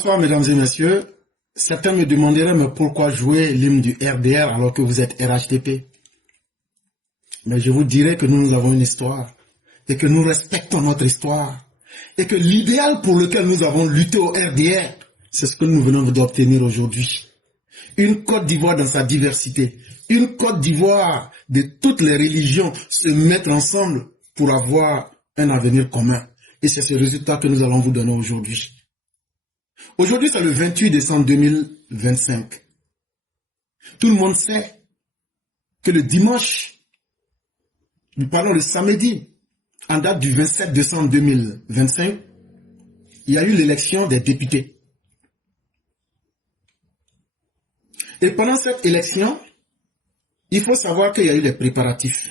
Bonsoir mesdames et messieurs. Certains me demanderaient mais pourquoi jouer l'hymne du RDR alors que vous êtes RHDP. Mais je vous dirai que nous avons une histoire et que nous respectons notre histoire et que l'idéal pour lequel nous avons lutté au RDR, c'est ce que nous venons d'obtenir aujourd'hui. Une Côte d'Ivoire dans sa diversité, une Côte d'Ivoire de toutes les religions se mettre ensemble pour avoir un avenir commun. Et c'est ce résultat que nous allons vous donner aujourd'hui. Aujourd'hui, c'est le 28 décembre 2025. Tout le monde sait que le dimanche, nous parlons le samedi, en date du 27 décembre 2025, il y a eu l'élection des députés. Et pendant cette élection, il faut savoir qu'il y a eu les préparatifs.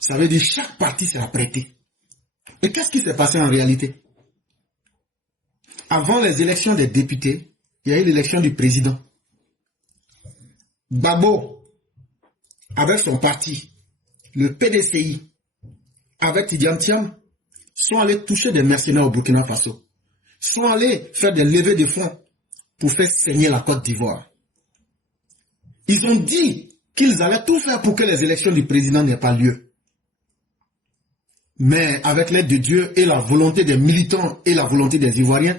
Ça veut dire que chaque parti s'est apprêté. Et qu'est-ce qui s'est passé en réalité? Avant les élections des députés, il y a eu l'élection du président. Gbagbo, avec son parti, le PDCI, avec Tidjane Thiam, sont allés toucher des mercenaires au Burkina Faso. Sont allés faire des levées de fonds pour faire saigner la Côte d'Ivoire. Ils ont dit qu'ils allaient tout faire pour que les élections du président n'aient pas lieu. Mais avec l'aide de Dieu et la volonté des militants et la volonté des Ivoiriens,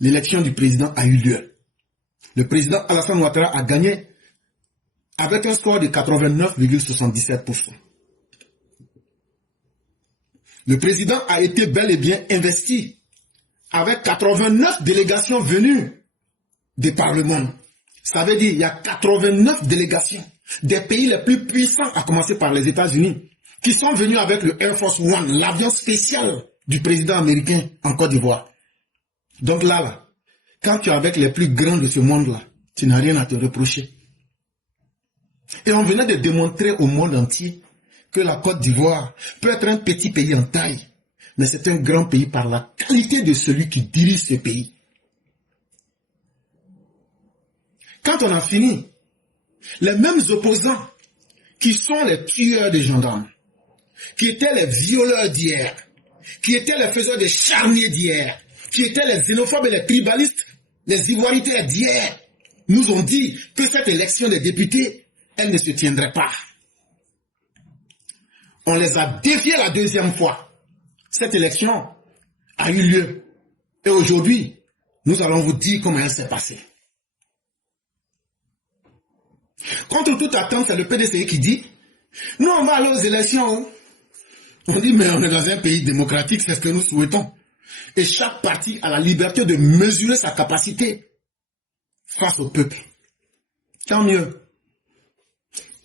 l'élection du président a eu lieu. Le président Alassane Ouattara a gagné avec un score de 89,77%. Le président a été bel et bien investi avec 89 délégations venues des parlements. Ça veut dire qu'il y a 89 délégations des pays les plus puissants, à commencer par les États-Unis, qui sont venus avec le Air Force One, l'avion spécial du président américain en Côte d'Ivoire. Donc là, quand tu es avec les plus grands de ce monde-là, tu n'as rien à te reprocher. Et on venait de démontrer au monde entier que la Côte d'Ivoire peut être un petit pays en taille, mais c'est un grand pays par la qualité de celui qui dirige ce pays. Quand on a fini, les mêmes opposants qui sont les tueurs des gendarmes, qui étaient les violeurs d'hier, qui étaient les faiseurs de charniers d'hier, qui étaient les xénophobes et les tribalistes, les ivoiritaires d'hier, nous ont dit que cette élection des députés, elle ne se tiendrait pas. On les a défiés la deuxième fois. Cette élection a eu lieu. Et aujourd'hui, nous allons vous dire comment elle s'est passée. Contre toute attente, c'est le PDCI qui dit, nous on va aller aux élections. On dit, mais on est dans un pays démocratique, c'est ce que nous souhaitons. Et chaque parti a la liberté de mesurer sa capacité face au peuple. Tant mieux.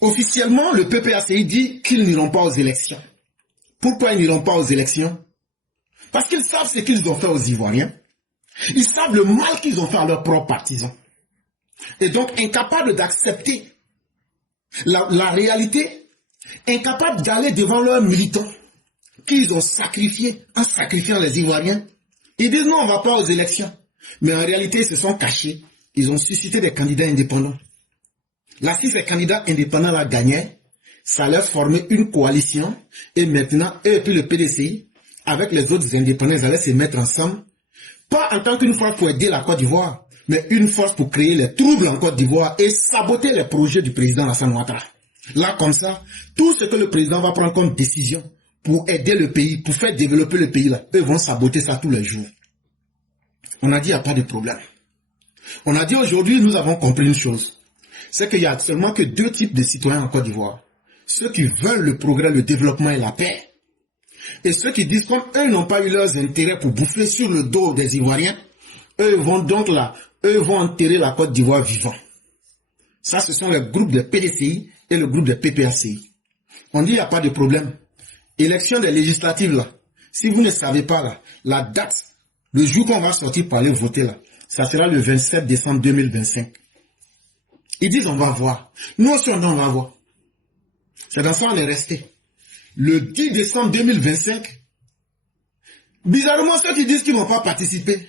Officiellement, le PPACI dit qu'ils n'iront pas aux élections. Pourquoi ils n'iront pas aux élections? Parce qu'ils savent ce qu'ils ont fait aux Ivoiriens. Ils savent le mal qu'ils ont fait à leurs propres partisans. Et donc, incapables d'accepter la réalité incapables d'aller devant leurs militants qu'ils ont sacrifiés en sacrifiant les Ivoiriens. Ils disent non, on ne va pas aux élections. Mais en réalité, ils se sont cachés. Ils ont suscité des candidats indépendants. Là, si ces candidats indépendants là gagnaient, ça leur formait une coalition. Et maintenant, eux et puis le PDCI, avec les autres indépendants, ils allaient se mettre ensemble. Pas en tant qu'une force pour aider la Côte d'Ivoire, mais une force pour créer les troubles en Côte d'Ivoire et saboter les projets du président Alassane Ouattara. Là, comme ça, tout ce que le président va prendre comme décision pour aider le pays, pour faire développer le pays, là, eux vont saboter ça tous les jours. On a dit, il n'y a pas de problème. On a dit aujourd'hui, nous avons compris une chose. C'est qu'il n'y a seulement que deux types de citoyens en Côte d'Ivoire. Ceux qui veulent le progrès, le développement et la paix. Et ceux qui disent, comme eux n'ont pas eu leurs intérêts pour bouffer sur le dos des Ivoiriens, eux vont donc là, eux vont enterrer la Côte d'Ivoire vivant. Ça, ce sont les groupes de PDCI et le groupe de PPACI. On dit, il n'y a pas de problème. Élection des législatives, là. Si vous ne savez pas, là, la date, le jour qu'on va sortir pour aller voter, là, ça sera le 27 décembre 2025. Ils disent, on va voir. Nous aussi, on va voir. C'est dans ça on est resté. Le 10 décembre 2025, bizarrement, ceux qui disent qu'ils ne vont pas participer,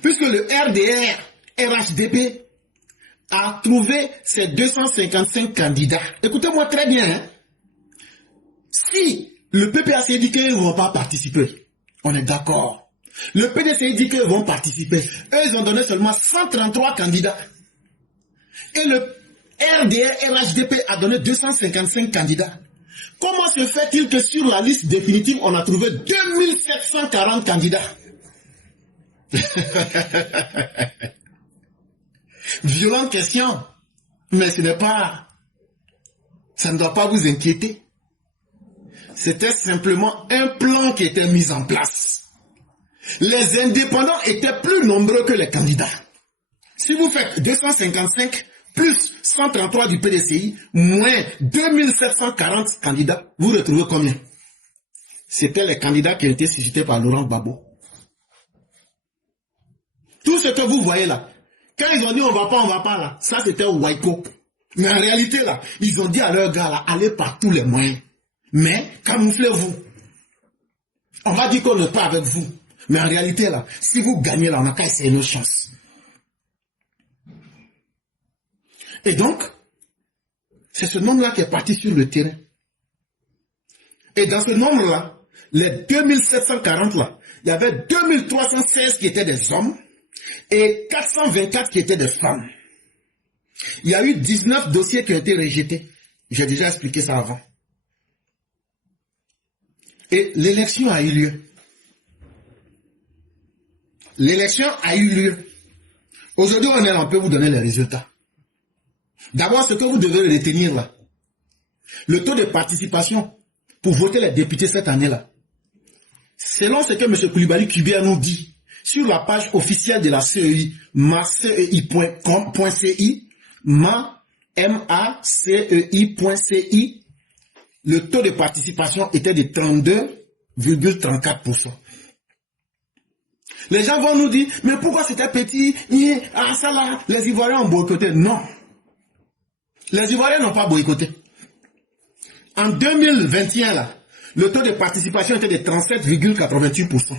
puisque le RDR, RHDP, a trouvé ses 255 candidats. Écoutez-moi très bien. Hein? Si le PPAC dit qu'ils ne vont pas participer, on est d'accord. Le PDC dit qu'ils vont participer. Eux, ils ont donné seulement 133 candidats. Et le RDR, RHDP a donné 255 candidats. Comment se fait-il que sur la liste définitive, on a trouvé 2740 candidats? Violente question, mais ce n'est pas... Ça ne doit pas vous inquiéter. C'était simplement un plan qui était mis en place. Les indépendants étaient plus nombreux que les candidats. Si vous faites 255 plus 133 du PDCI, moins 2740 candidats, vous retrouvez combien? C'était les candidats qui ont été suscités par Laurent Gbagbo. Tout ce que vous voyez là, quand ils ont dit on va pas là, ça c'était Waiko. Mais en réalité là, ils ont dit à leurs gars là, allez par tous les moyens. Mais camouflez-vous. On va dire qu'on n'est pas avec vous. Mais en réalité là, si vous gagnez là, on n'a qu'à essayer nos chances. Et donc, c'est ce nombre-là qui est parti sur le terrain. Et dans ce nombre-là, les 2740 là, il y avait 2316 qui étaient des hommes et 424 qui étaient des femmes. Il y a eu 19 dossiers qui ont été rejetés. J'ai déjà expliqué ça avant. Et l'élection a eu lieu. L'élection a eu lieu. Aujourd'hui, on peut vous donner les résultats. D'abord, ce que vous devez retenir là, le taux de participation pour voter les députés cette année-là, selon ce que M. Koulibaly Kubia nous dit sur la page officielle de la CEI, macei.com.ci, macei.ci, le taux de participation était de 32,34%. Les gens vont nous dire, mais pourquoi c'était petit? Ça là, les Ivoiriens ont boycotté. Non. Les Ivoiriens n'ont pas boycotté. En 2021, là, le taux de participation était de 37,88%.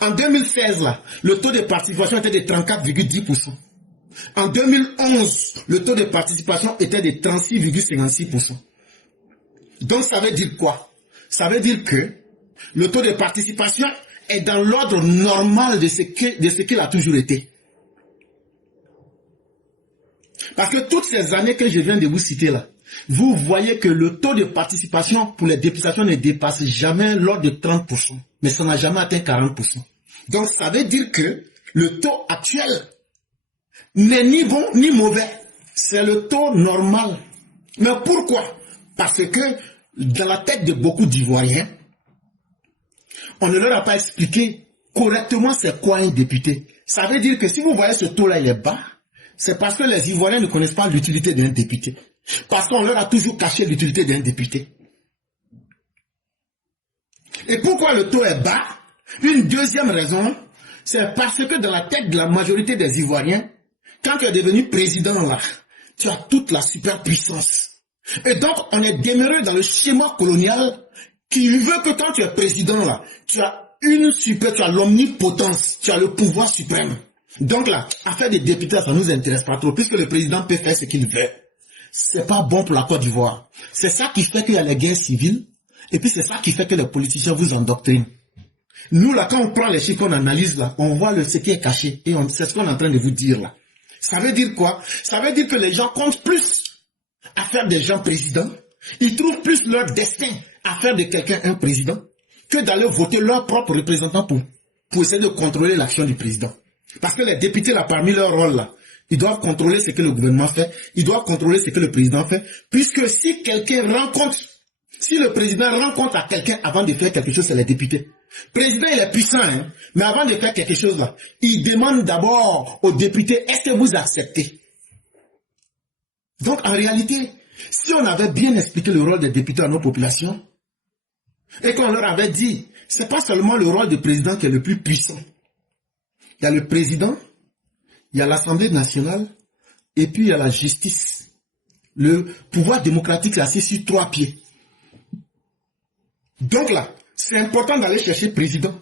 En 2016, là, le taux de participation était de 34,10%. En 2011, le taux de participation était de 36,56%. Donc, ça veut dire quoi? Ça veut dire que le taux de participation est dans l'ordre normal de ce qu'il a toujours été. Parce que toutes ces années que je viens de vous citer là, vous voyez que le taux de participation pour les députations ne dépasse jamais l'ordre de 30%. Mais ça n'a jamais atteint 40%. Donc ça veut dire que le taux actuel n'est ni bon ni mauvais. C'est le taux normal. Mais pourquoi? Parce que dans la tête de beaucoup d'Ivoiriens, on ne leur a pas expliqué correctement c'est quoi un député. Ça veut dire que si vous voyez ce taux-là, il est bas, c'est parce que les Ivoiriens ne connaissent pas l'utilité d'un député. Parce qu'on leur a toujours caché l'utilité d'un député. Et pourquoi le taux est bas? Une deuxième raison, c'est parce que dans la tête de la majorité des Ivoiriens, quand tu es devenu président là, tu as toute la superpuissance. Et donc, on est demeuré dans le schéma colonial qui veut que quand tu es président, là, tu as l'omnipotence, tu as le pouvoir suprême. Donc là, affaire des députés, ça ne nous intéresse pas trop, puisque le président peut faire ce qu'il veut. C'est pas bon pour la Côte d'Ivoire. C'est ça qui fait qu'il y a les guerres civiles, et puis c'est ça qui fait que les politiciens vous endoctrinent. Nous, là, quand on prend les chiffres, qu'on analyse, là, on voit ce qui est caché, et c'est ce qu'on est en train de vous dire, là. Ça veut dire quoi? Ça veut dire que les gens comptent plus à faire des gens présidents. Ils trouvent plus leur destin à faire de quelqu'un un président que d'aller voter leur propre représentant pour essayer de contrôler l'action du président. Parce que les députés, là, parmi leur rôle, là, ils doivent contrôler ce que le gouvernement fait, ils doivent contrôler ce que le président fait, puisque si le président rend compte à quelqu'un avant de faire quelque chose, c'est les députés. Le président, il est puissant, hein, mais avant de faire quelque chose, là, il demande d'abord aux députés, est-ce que vous acceptez? Donc, en réalité, si on avait bien expliqué le rôle des députés à nos populations, et qu'on leur avait dit, c'est pas seulement le rôle du président qui est le plus puissant. Il y a le président, il y a l'Assemblée nationale, et puis il y a la justice. Le pouvoir démocratique est assis sur 3 pieds. Donc là, c'est important d'aller chercher le président.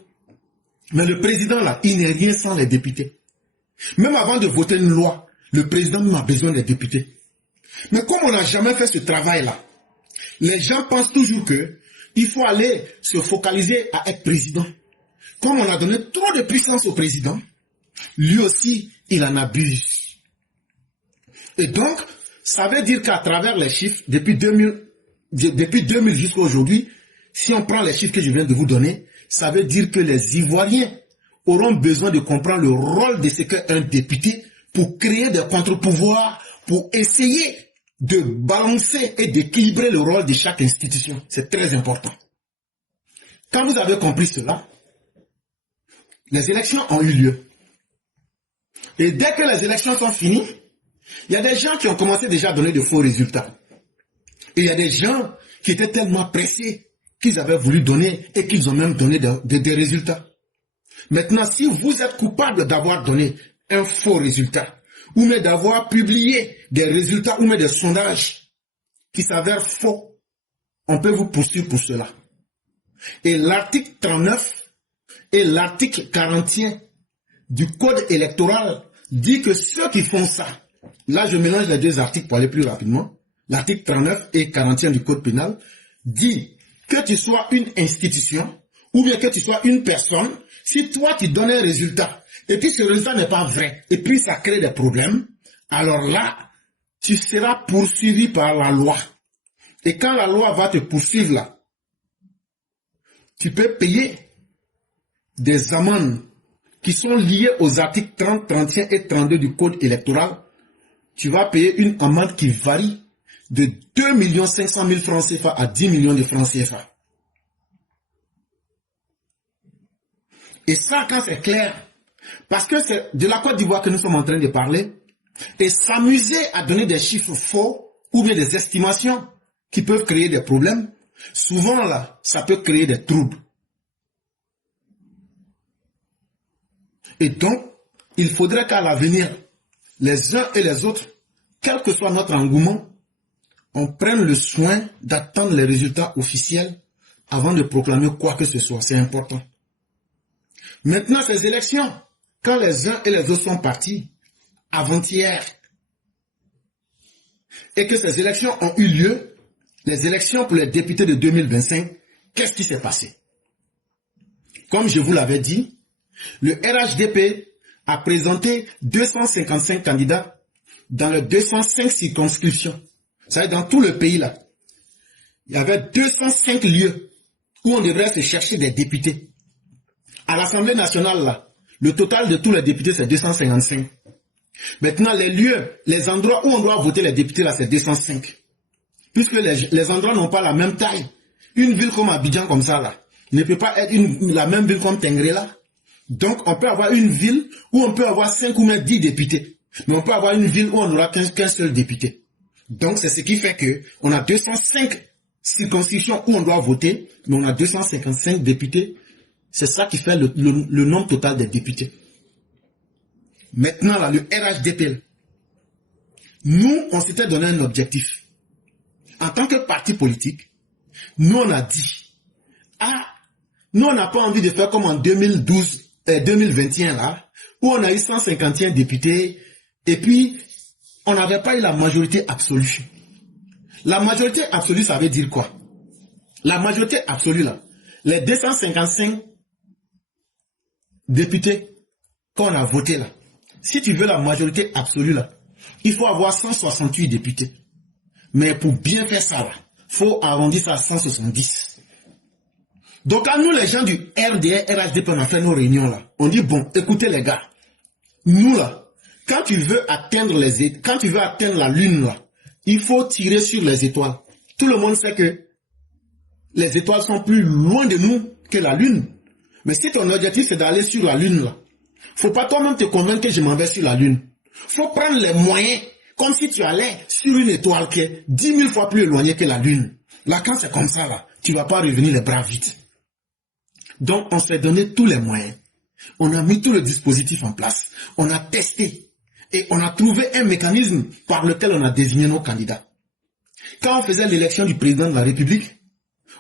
Mais le président là, il n'est rien sans les députés. Même avant de voter une loi, le président même a besoin des députés. Mais comme on n'a jamais fait ce travail-là, les gens pensent toujours qu'il faut aller se focaliser à être président. Comme on a donné trop de puissance au président, lui aussi, il en abuse. Et donc, ça veut dire qu'à travers les chiffres, depuis 2000 jusqu'à aujourd'hui, si on prend les chiffres que je viens de vous donner, ça veut dire que les Ivoiriens auront besoin de comprendre le rôle de ce qu'est un député pour créer des contre-pouvoirs, pour essayer de balancer et d'équilibrer le rôle de chaque institution. C'est très important. Quand vous avez compris cela, les élections ont eu lieu. Et dès que les élections sont finies, il y a des gens qui ont commencé déjà à donner de faux résultats. Et il y a des gens qui étaient tellement pressés qu'ils avaient voulu donner et qu'ils ont même donné des résultats. Maintenant, si vous êtes coupable d'avoir donné un faux résultat, ou même d'avoir publié des résultats ou même des sondages qui s'avèrent faux, on peut vous poursuivre pour cela. Et l'article 39 et l'article 41 du code électoral dit que ceux qui font ça, là je mélange les deux articles pour aller plus rapidement, l'article 39 et 41 du code pénal dit que tu sois une institution ou bien que tu sois une personne, si toi tu donnes un résultat et puis ce résultat n'est pas vrai et puis ça crée des problèmes, alors là, tu seras poursuivi par la loi. Et quand la loi va te poursuivre là, tu peux payer des amendes qui sont liées aux articles 30, 31 et 32 du code électoral. Tu vas payer une amende qui varie de 2 500 000 francs CFA à 10 millions de francs CFA. Et ça, quand c'est clair, parce que c'est de la Côte d'Ivoire que nous sommes en train de parler, et s'amuser à donner des chiffres faux ou bien des estimations qui peuvent créer des problèmes, souvent là, ça peut créer des troubles. Et donc, il faudrait qu'à l'avenir, les uns et les autres, quel que soit notre engouement, on prenne le soin d'attendre les résultats officiels avant de proclamer quoi que ce soit. C'est important. Maintenant, ces élections, quand les uns et les autres sont partis, avant-hier, et que ces élections ont eu lieu, les élections pour les députés de 2025, qu'est-ce qui s'est passé? Comme je vous l'avais dit, le RHDP a présenté 255 candidats dans les 205 circonscriptions. Ça veut dire dans tout le pays là. Il y avait 205 lieux où on devrait se chercher des députés. À l'Assemblée nationale là, le total de tous les députés c'est 255. Maintenant les lieux, les endroits où on doit voter les députés là c'est 205. Puisque les endroits n'ont pas la même taille. Une ville comme Abidjan comme ça là, ne peut pas être la même ville comme Tengré là. Donc, on peut avoir une ville où on peut avoir 5 ou même 10 députés. Mais on peut avoir une ville où on n'aura qu'un seul député. Donc, c'est ce qui fait que on a 205 circonscriptions où on doit voter, mais on a 255 députés. C'est ça qui fait le nombre total des députés. Maintenant, là, le RHDP, nous, on s'était donné un objectif. en tant que parti politique, nous on a dit, ah, nous on n'a pas envie de faire comme en 2021 là, où on a eu 151 députés, et puis on n'avait pas eu la majorité absolue. La majorité absolue, ça veut dire quoi? La majorité absolue là, les 255 députés qu'on a voté là, si tu veux la majorité absolue là, il faut avoir 168 députés. Mais pour bien faire ça là, il faut arrondir ça à 170. Donc quand nous les gens du RDR, RHDP, on a fait nos réunions là, on dit bon, écoutez les gars, nous là, quand tu veux atteindre la lune là, il faut tirer sur les étoiles. Tout le monde sait que les étoiles sont plus loin de nous que la lune. Mais si ton objectif c'est d'aller sur la lune là, faut pas toi-même te convaincre que je m'en vais sur la lune. Faut prendre les moyens comme si tu allais sur une étoile qui est 10 000 fois plus éloignée que la lune. Là, quand c'est comme ça là, tu vas pas revenir les bras vides. Donc, on s'est donné tous les moyens. On a mis tout le dispositif en place. On a testé. Et on a trouvé un mécanisme par lequel on a désigné nos candidats. Quand on faisait l'élection du président de la République,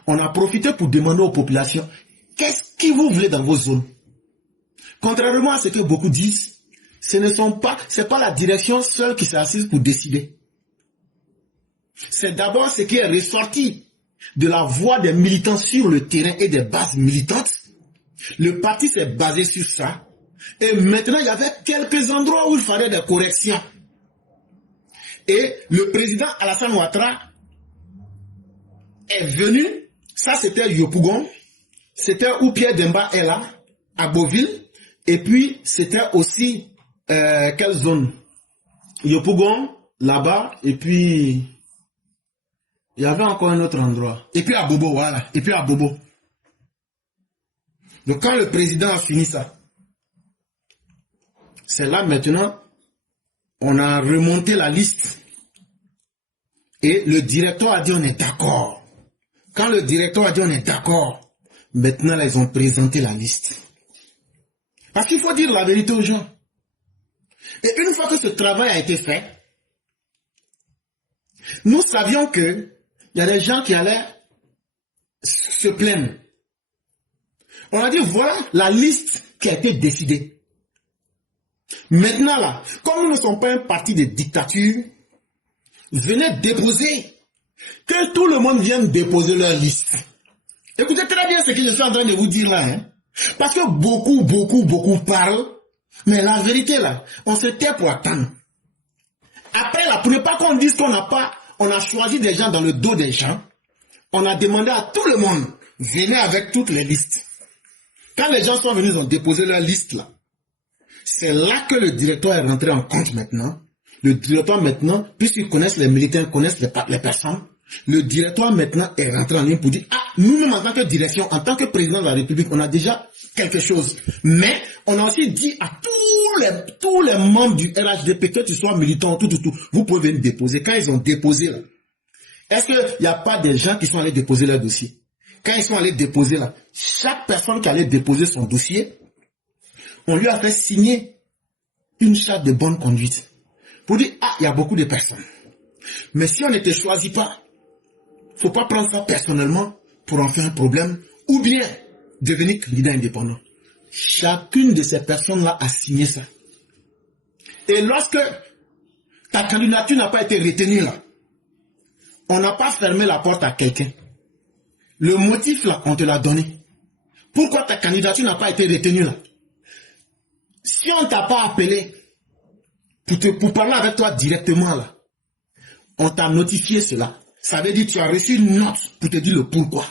on a profité pour demander aux populations, qu'est-ce que vous voulez dans vos zones? Contrairement à ce que beaucoup disent, c'est pas la direction seule qui s'est assise pour décider. C'est d'abord ce qui est ressorti de la voix des militants sur le terrain et des bases militantes. Le parti s'est basé sur ça. Et maintenant, il y avait quelques endroits où il fallait des corrections. Et le président Alassane Ouattara est venu. Ça, c'était Yopougon. C'était où Pierre Demba est là, à Beauville. Et puis, c'était aussi, quelle zone? Yopougon, là-bas. Et puis, il y avait encore un autre endroit. Et puis à Bobo, voilà. Et puis à Bobo. Donc, quand le président a fini ça, c'est là maintenant, on a remonté la liste. Et le directeur a dit on est d'accord. Quand le directeur a dit on est d'accord, maintenant là, ils ont présenté la liste. Parce qu'il faut dire la vérité aux gens. Et une fois que ce travail a été fait, nous savions que il y a des gens qui allaient se plaindre. On a dit voilà la liste qui a été décidée. Maintenant là, comme nous ne sommes pas un parti de dictature, venez déposer. Que tout le monde vienne déposer leur liste. Écoutez très bien ce que je suis en train de vous dire là. Hein? Parce que beaucoup parlent. Mais la vérité là, on se tait pour attendre. Après là, pour ne pas qu'on dise qu'on n'a pas, on a choisi des gens dans le dos des gens. On a demandé à tout le monde, venez avec toutes les listes. Quand les gens sont venus, ils ont déposé leur liste là. C'est là que le directeur est rentré en compte maintenant. Le directeur maintenant, puisqu'ils connaissent les militaires, connaissent les personnes, le directeur maintenant est rentré en ligne pour dire, ah, nous-mêmes en tant que direction, en tant que président de la République, on a déjà quelque chose. Mais on a aussi dit à tous les membres du RHDP, que tu sois militant, tout, vous pouvez venir déposer. Quand ils ont déposé là, est-ce qu'il n'y a pas des gens qui sont allés déposer leur dossier? Quand ils sont allés déposer là, chaque personne qui allait déposer son dossier, on lui a fait signer une charte de bonne conduite. Pour dire, ah, il y a beaucoup de personnes. Mais si on ne te choisit pas, il ne faut pas prendre ça personnellement pour en faire un problème, ou bien devenir candidat indépendant. Chacune de ces personnes-là a signé ça. Et lorsque ta candidature n'a pas été retenue là, on n'a pas fermé la porte à quelqu'un. Le motif là, on te l'a donné. Pourquoi ta candidature n'a pas été retenue là? Si on ne t'a pas appelé pour parler avec toi directement là, on t'a notifié cela. Ça veut dire que tu as reçu une note pour te dire le pourquoi.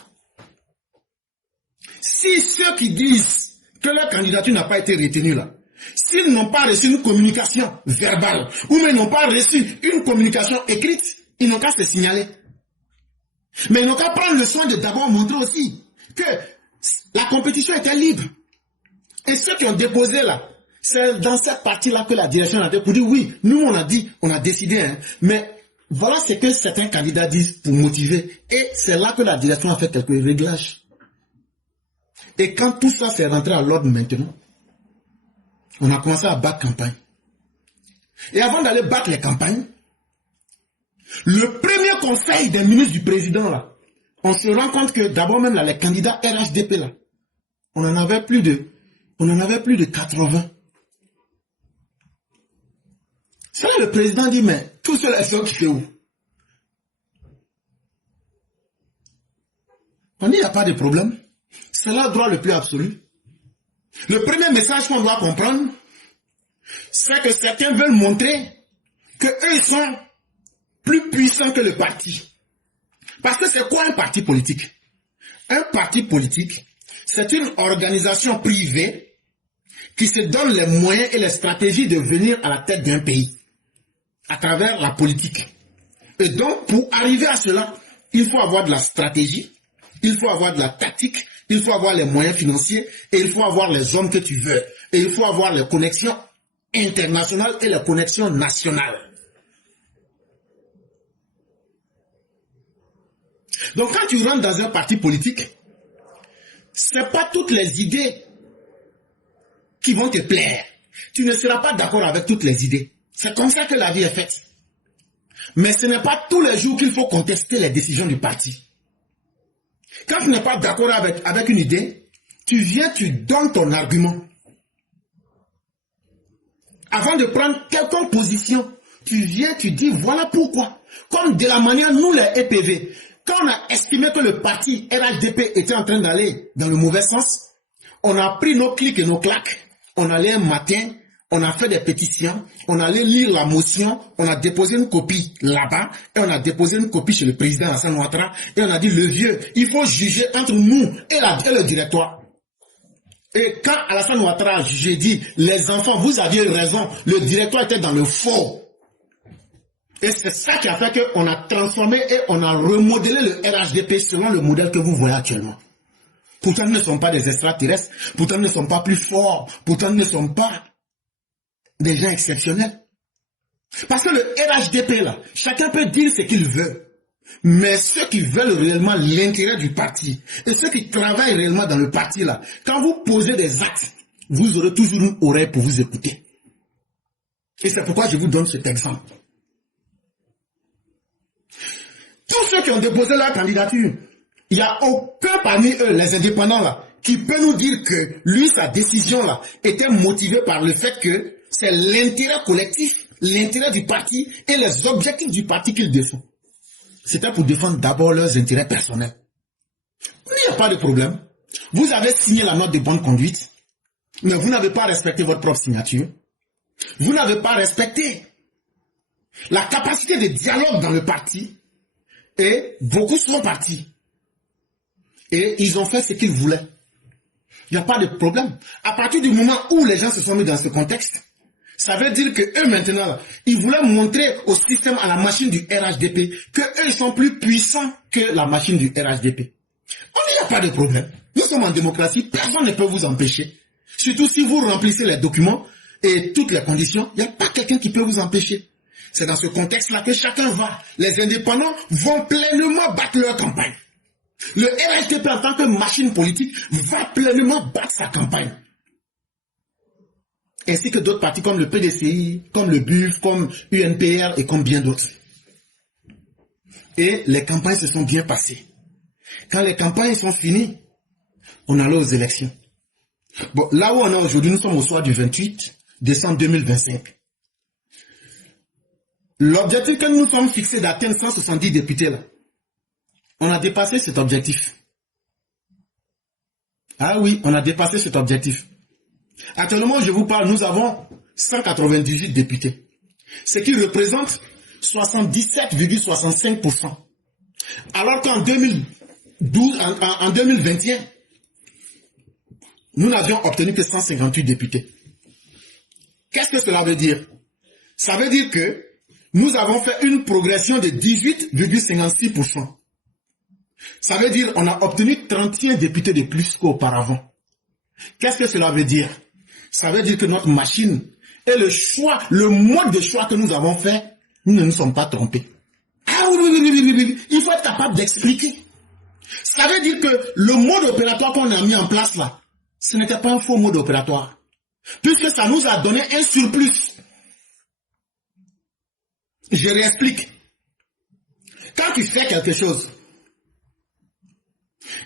Si ceux qui disent que leur candidature n'a pas été retenue là, s'ils n'ont pas reçu une communication verbale, ou même n'ont pas reçu une communication écrite, ils n'ont qu'à se signaler. Mais ils n'ont qu'à prendre le soin de d'abord montrer aussi que la compétition était libre. Et ceux qui ont déposé là, c'est dans cette partie-là que la direction a dit pour dire oui, nous on a décidé, hein, mais voilà ce que certains candidats disent pour motiver. Et c'est là que la direction a fait quelques réglages. Et quand tout ça s'est rentré à l'ordre maintenant, on a commencé à battre campagne. Et avant d'aller battre les campagnes, Le premier conseil des ministres du président, là, on se rend compte que d'abord même là, les candidats RHDP, là, on en avait plus de 80. C'est là le président dit, mais tous ceux-là sont quittés où? On dit, il n'y a pas de problème. C'est leur droit le plus absolu. Le premier message qu'on doit comprendre, c'est que certains veulent montrer qu'eux, ils sont plus puissants que le parti. Parce que c'est quoi un parti politique? Un parti politique, c'est une organisation privée qui se donne les moyens et les stratégies de venir à la tête d'un pays à travers la politique. Et donc, pour arriver à cela, il faut avoir de la stratégie, il faut avoir de la tactique, il faut avoir les moyens financiers et il faut avoir les hommes que tu veux. Et il faut avoir les connexions internationales et les connexions nationales. Donc quand tu rentres dans un parti politique, c'est pas toutes les idées qui vont te plaire. Tu ne seras pas d'accord avec toutes les idées. C'est comme ça que la vie est faite. Mais ce n'est pas tous les jours qu'il faut contester les décisions du parti. Quand tu n'es pas d'accord avec une idée, tu viens, tu donnes ton argument. Avant de prendre quelconque position, tu viens, tu dis voilà pourquoi. Comme de la manière, nous les EPV, quand on a estimé que le parti RHDP était en train d'aller dans le mauvais sens, on a pris nos clics et nos claques. On allait un matin, on a fait des pétitions, on allait lire la motion, on a déposé une copie là-bas, et on a déposé une copie chez le président Alassane Ouattara, et on a dit, le vieux, il faut juger entre nous et le directoire. Et quand Alassane Ouattara a jugé, dit, les enfants, vous aviez raison, le directoire était dans le faux. Et c'est ça qui a fait qu'on a transformé et on a remodelé le RHDP selon le modèle que vous voyez actuellement. Pourtant, nous ne sommes pas des extraterrestres, pourtant, nous ne sommes pas plus forts, pourtant, nous ne sommes pas des gens exceptionnels. Parce que le RHDP, là, chacun peut dire ce qu'il veut. Mais ceux qui veulent réellement l'intérêt du parti, et ceux qui travaillent réellement dans le parti, là, quand vous posez des actes, vous aurez toujours une oreille pour vous écouter. Et c'est pourquoi je vous donne cet exemple. Tous ceux qui ont déposé leur candidature, il n'y a aucun parmi eux, les indépendants, là, qui peut nous dire que lui, sa décision, là, était motivée par le fait que c'est l'intérêt collectif, l'intérêt du parti et les objectifs du parti qu'il défend. C'était pour défendre d'abord leurs intérêts personnels. Il n'y a pas de problème. Vous avez signé la note de bonne conduite, mais vous n'avez pas respecté votre propre signature. Vous n'avez pas respecté la capacité de dialogue dans le parti et beaucoup sont partis. Et ils ont fait ce qu'ils voulaient. Il n'y a pas de problème. À partir du moment où les gens se sont mis dans ce contexte, ça veut dire que eux maintenant, ils voulaient montrer au système, à la machine du RHDP, que eux ils sont plus puissants que la machine du RHDP. Il n'y a pas de problème. Nous sommes en démocratie, personne ne peut vous empêcher. Surtout si vous remplissez les documents et toutes les conditions, il n'y a pas quelqu'un qui peut vous empêcher. C'est dans ce contexte-là que chacun va. Les indépendants vont pleinement battre leur campagne. Le RHDP en tant que machine politique va pleinement battre sa campagne. Ainsi que d'autres partis comme le PDCI, comme le BUF, comme UNPR et comme bien d'autres. Et les campagnes se sont bien passées. Quand les campagnes sont finies, on allait aux élections. Bon, là où on est aujourd'hui, nous sommes au soir du 28 décembre 2025. L'objectif que nous nous sommes fixés d'atteindre 170 députés, là, on a dépassé cet objectif. Ah oui, on a dépassé cet objectif. Actuellement, je vous parle, nous avons 198 députés. Ce qui représente 77,65%. Alors qu'en 2012, en 2021, nous n'avions obtenu que 158 députés. Qu'est-ce que cela veut dire? Ça veut dire que nous avons fait une progression de 18,56%. Ça veut dire qu'on a obtenu 31 députés de plus qu'auparavant. Qu'est-ce que cela veut dire? Ça veut dire que notre machine et le choix, le mode de choix que nous avons fait, nous ne nous sommes pas trompés. Ah oui, il faut être capable d'expliquer. Ça veut dire que le mode opératoire qu'on a mis en place là, ce n'était pas un faux mode opératoire. Puisque ça nous a donné un surplus. Je réexplique. Quand tu fais quelque chose,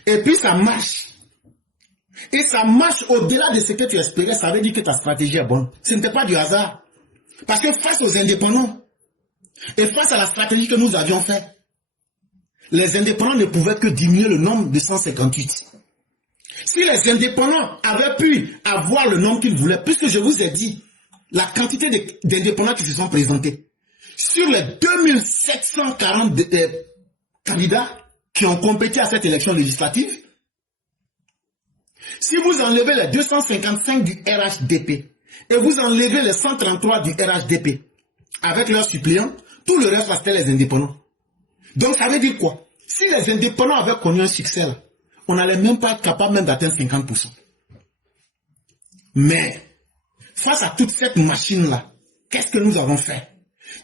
et puis ça marche, et ça marche au-delà de ce que tu espérais, ça veut dire que ta stratégie est bonne. Ce n'était pas du hasard. Parce que face aux indépendants, et face à la stratégie que nous avions faite, les indépendants ne pouvaient que diminuer le nombre de 158. Si les indépendants avaient pu avoir le nombre qu'ils voulaient, puisque je vous ai dit la quantité d'indépendants qui se sont présentés, sur les 2740 candidats qui ont compété à cette élection législative, si vous enlevez les 255 du RHDP et vous enlevez les 133 du RHDP avec leurs suppléants, tout le reste c'était les indépendants. Donc ça veut dire quoi? Si les indépendants avaient connu un succès là, on n'allait même pas être capable même d'atteindre 50%. Mais face à toute cette machine là, qu'est-ce que nous avons fait?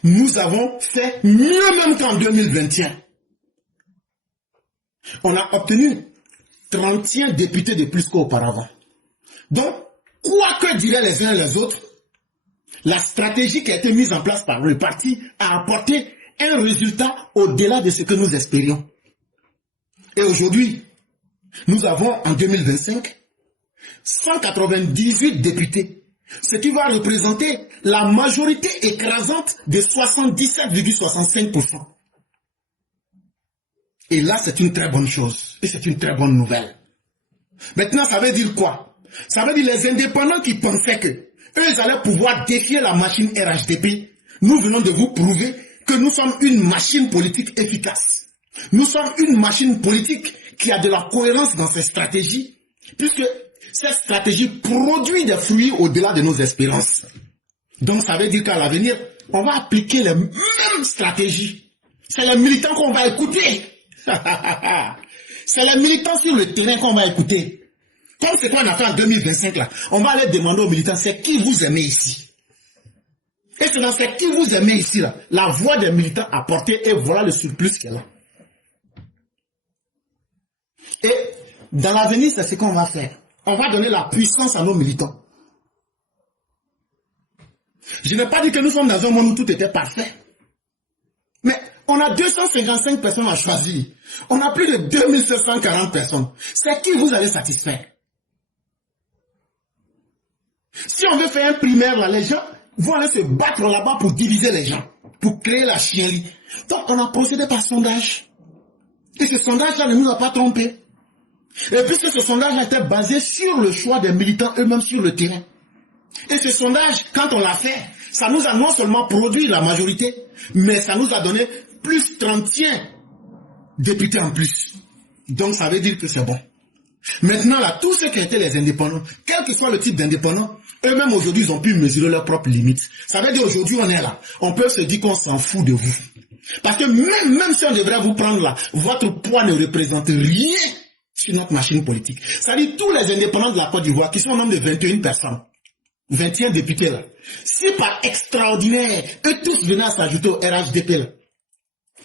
Nous avons fait mieux même qu'en 2021. On a obtenu 31 députés de plus qu'auparavant. Donc, quoi que diraient les uns et les autres, la stratégie qui a été mise en place par le parti a apporté un résultat au-delà de ce que nous espérions. Et aujourd'hui, nous avons en 2025 198 députés, ce qui va représenter la majorité écrasante de 77,65%. Et là, c'est une très bonne chose. Et c'est une très bonne nouvelle. Maintenant, ça veut dire quoi? Ça veut dire les indépendants qui pensaient que eux, ils allaient pouvoir défier la machine RHDP. Nous venons de vous prouver que nous sommes une machine politique efficace. Nous sommes une machine politique qui a de la cohérence dans ses stratégies, puisque cette stratégie produit des fruits au-delà de nos espérances. Donc, ça veut dire qu'à l'avenir, on va appliquer les mêmes stratégies. C'est les militants qu'on va écouter. C'est les militants sur le terrain qu'on va écouter. Comme c'est quoi on a fait en 2025 là, on va aller demander aux militants, c'est qui vous aimez ici? Et c'est dans ce qui vous aimez ici là, la voix des militants a porté et voilà le surplus qu'elle a. Et dans l'avenir, c'est ce qu'on va faire. On va donner la puissance à nos militants. Je n'ai pas dit que nous sommes dans un monde où tout était parfait. Mais on a 255 personnes à choisir. On a plus de 2740 personnes. C'est qui vous allez satisfaire? Si on veut faire un primaire là, les gens vont aller se battre là-bas pour diviser les gens, pour créer la chienlit. Donc on a procédé par sondage. Et ce sondage-là ne nous a pas trompés. Et puisque ce sondage était basé sur le choix des militants eux-mêmes sur le terrain. Et ce sondage, quand on l'a fait, ça nous a non seulement produit la majorité, mais ça nous a donné plus 31 députés en plus. Donc ça veut dire que c'est bon. Maintenant là, tous ceux qui étaient les indépendants, quel que soit le type d'indépendant, eux-mêmes aujourd'hui ils ont pu mesurer leurs propres limites. Ça veut dire aujourd'hui on est là, on peut se dire qu'on s'en fout de vous. Parce que même si on devrait vous prendre là, votre poids ne représente rien sur notre machine politique. Ça veut dire tous les indépendants de la Côte d'Ivoire, qui sont au nombre de 21 personnes, 21 députés là, si par extraordinaire, eux tous venaient à s'ajouter au RHDP là,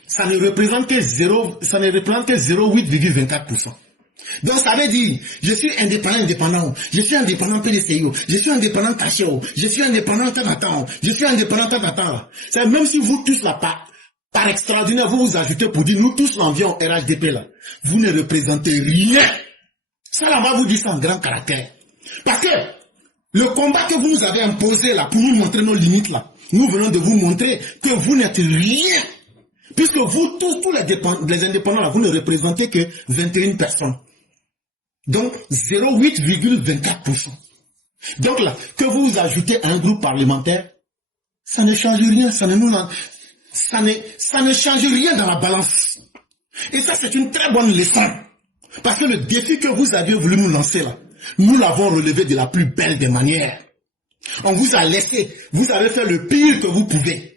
ça ne représente que 0,24%. Donc ça veut dire, je suis indépendant, je suis indépendant PDCIO, je suis indépendant Cachéo, je suis indépendant Tanatan, je suis indépendant Tanatan. C'est même si vous tous là, par extraordinaire, vous vous ajoutez pour dire, nous tous l'envions au RHDP là, vous ne représentez rien. Ça là, on va vous dire ça en grand caractère. Parce que le combat que vous nous avez imposé là, pour nous montrer nos limites là, nous venons de vous montrer que vous n'êtes rien. Puisque vous tous les indépendants là, vous ne représentez que 21 personnes. Donc 0,24%. Donc là, que vous ajoutez à un groupe parlementaire, ça ne change rien, ça ne change rien dans la balance. Et ça c'est une très bonne leçon. Parce que le défi que vous aviez voulu nous lancer là, nous l'avons relevé de la plus belle des manières. On vous a laissé, vous avez fait le pire que vous pouvez.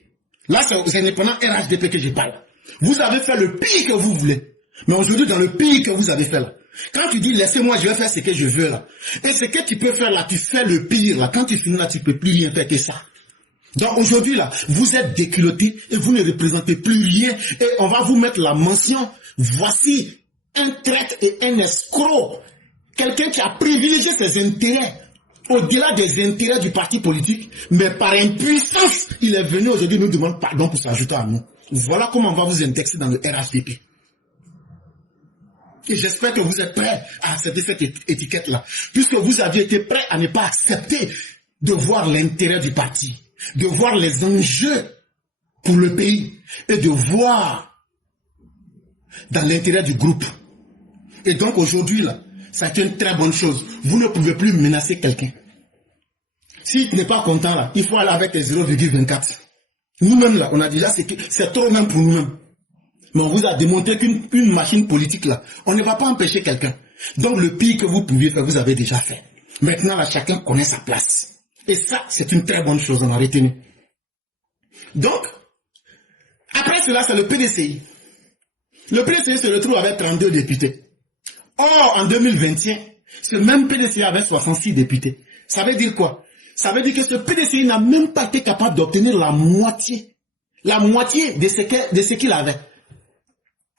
Là, c'est aux indépendants RHDP que je parle. Vous avez fait le pire que vous voulez. Mais aujourd'hui, dans le pire que vous avez fait là, quand tu dis laissez-moi, je vais faire ce que je veux là. Et ce que tu peux faire là, tu fais le pire là. Quand tu finis là, tu ne peux plus rien faire que ça. Donc aujourd'hui là, vous êtes déculottés et vous ne représentez plus rien. Et on va vous mettre la mention, voici un traître et un escroc. Quelqu'un qui a privilégié ses intérêts au-delà des intérêts du parti politique, mais par impuissance, il est venu aujourd'hui nous demander pardon pour s'ajouter à nous. Voilà comment on va vous indexer dans le RHDP. Et j'espère que vous êtes prêts à accepter cette étiquette-là. Puisque vous aviez été prêts à ne pas accepter de voir l'intérêt du parti, de voir les enjeux pour le pays et de voir dans l'intérêt du groupe. Et donc aujourd'hui, là, ça été une très bonne chose. Vous ne pouvez plus menacer quelqu'un. Si tu n'es pas content, là, il faut aller avec les 0,24. Nous-mêmes, là, on a déjà, c'est trop même pour nous-mêmes. Mais on vous a démontré qu'une machine politique, là, on ne va pas empêcher quelqu'un. Donc le pire que vous pouviez faire, vous avez déjà fait. Maintenant, là, chacun connaît sa place. Et ça, c'est une très bonne chose, on a retenu. Donc, après cela, c'est le PDCI. Le PDCI se retrouve avec 32 députés. Or, en 2021, ce même PDCI avait 66 députés. Ça veut dire quoi? Ça veut dire que ce PDCI n'a même pas été capable d'obtenir la moitié de ce qu'il avait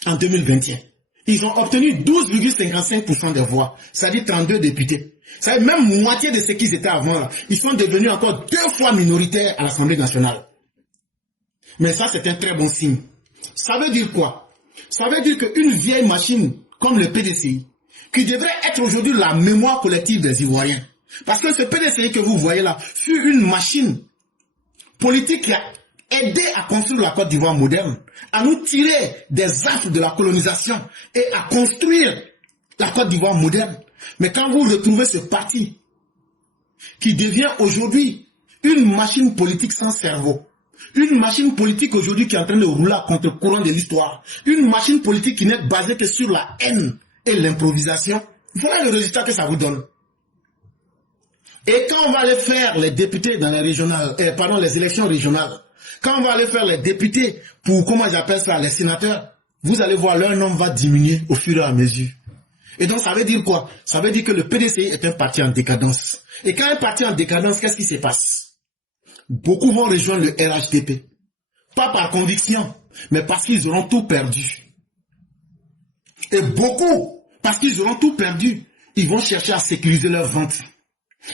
en 2021. Ils ont obtenu 12,55% des voix, c'est-à-dire 32 députés. C'est même moitié de ce qu'ils étaient avant là. Ils sont devenus encore 2 fois minoritaires à l'Assemblée nationale. Mais ça, c'est un très bon signe. Ça veut dire quoi? Ça veut dire qu'une vieille machine comme le PDCI, qui devrait être aujourd'hui la mémoire collective des Ivoiriens, parce que ce PDCI que vous voyez là fut une machine politique qui a aidé à construire la Côte d'Ivoire moderne, à nous tirer des affres de la colonisation et à construire la Côte d'Ivoire moderne. Mais quand vous retrouvez ce parti qui devient aujourd'hui une machine politique sans cerveau, une machine politique aujourd'hui qui est en train de rouler à contre-courant de l'histoire, une machine politique qui n'est basée que sur la haine et l'improvisation, voilà le résultat que ça vous donne. Et quand on va aller faire les députés dans les régionales, les élections régionales, quand on va aller faire les députés pour, comment j'appelle ça, les sénateurs, vous allez voir leur nombre va diminuer au fur et à mesure. Et donc ça veut dire quoi? Ça veut dire que le PDCI est un parti en décadence. Et quand un parti en décadence, qu'est-ce qui se passe? Beaucoup vont rejoindre le RHDP. Pas par conviction, mais parce qu'ils auront tout perdu. Et beaucoup, parce qu'ils auront tout perdu, ils vont chercher à sécuriser leur vente.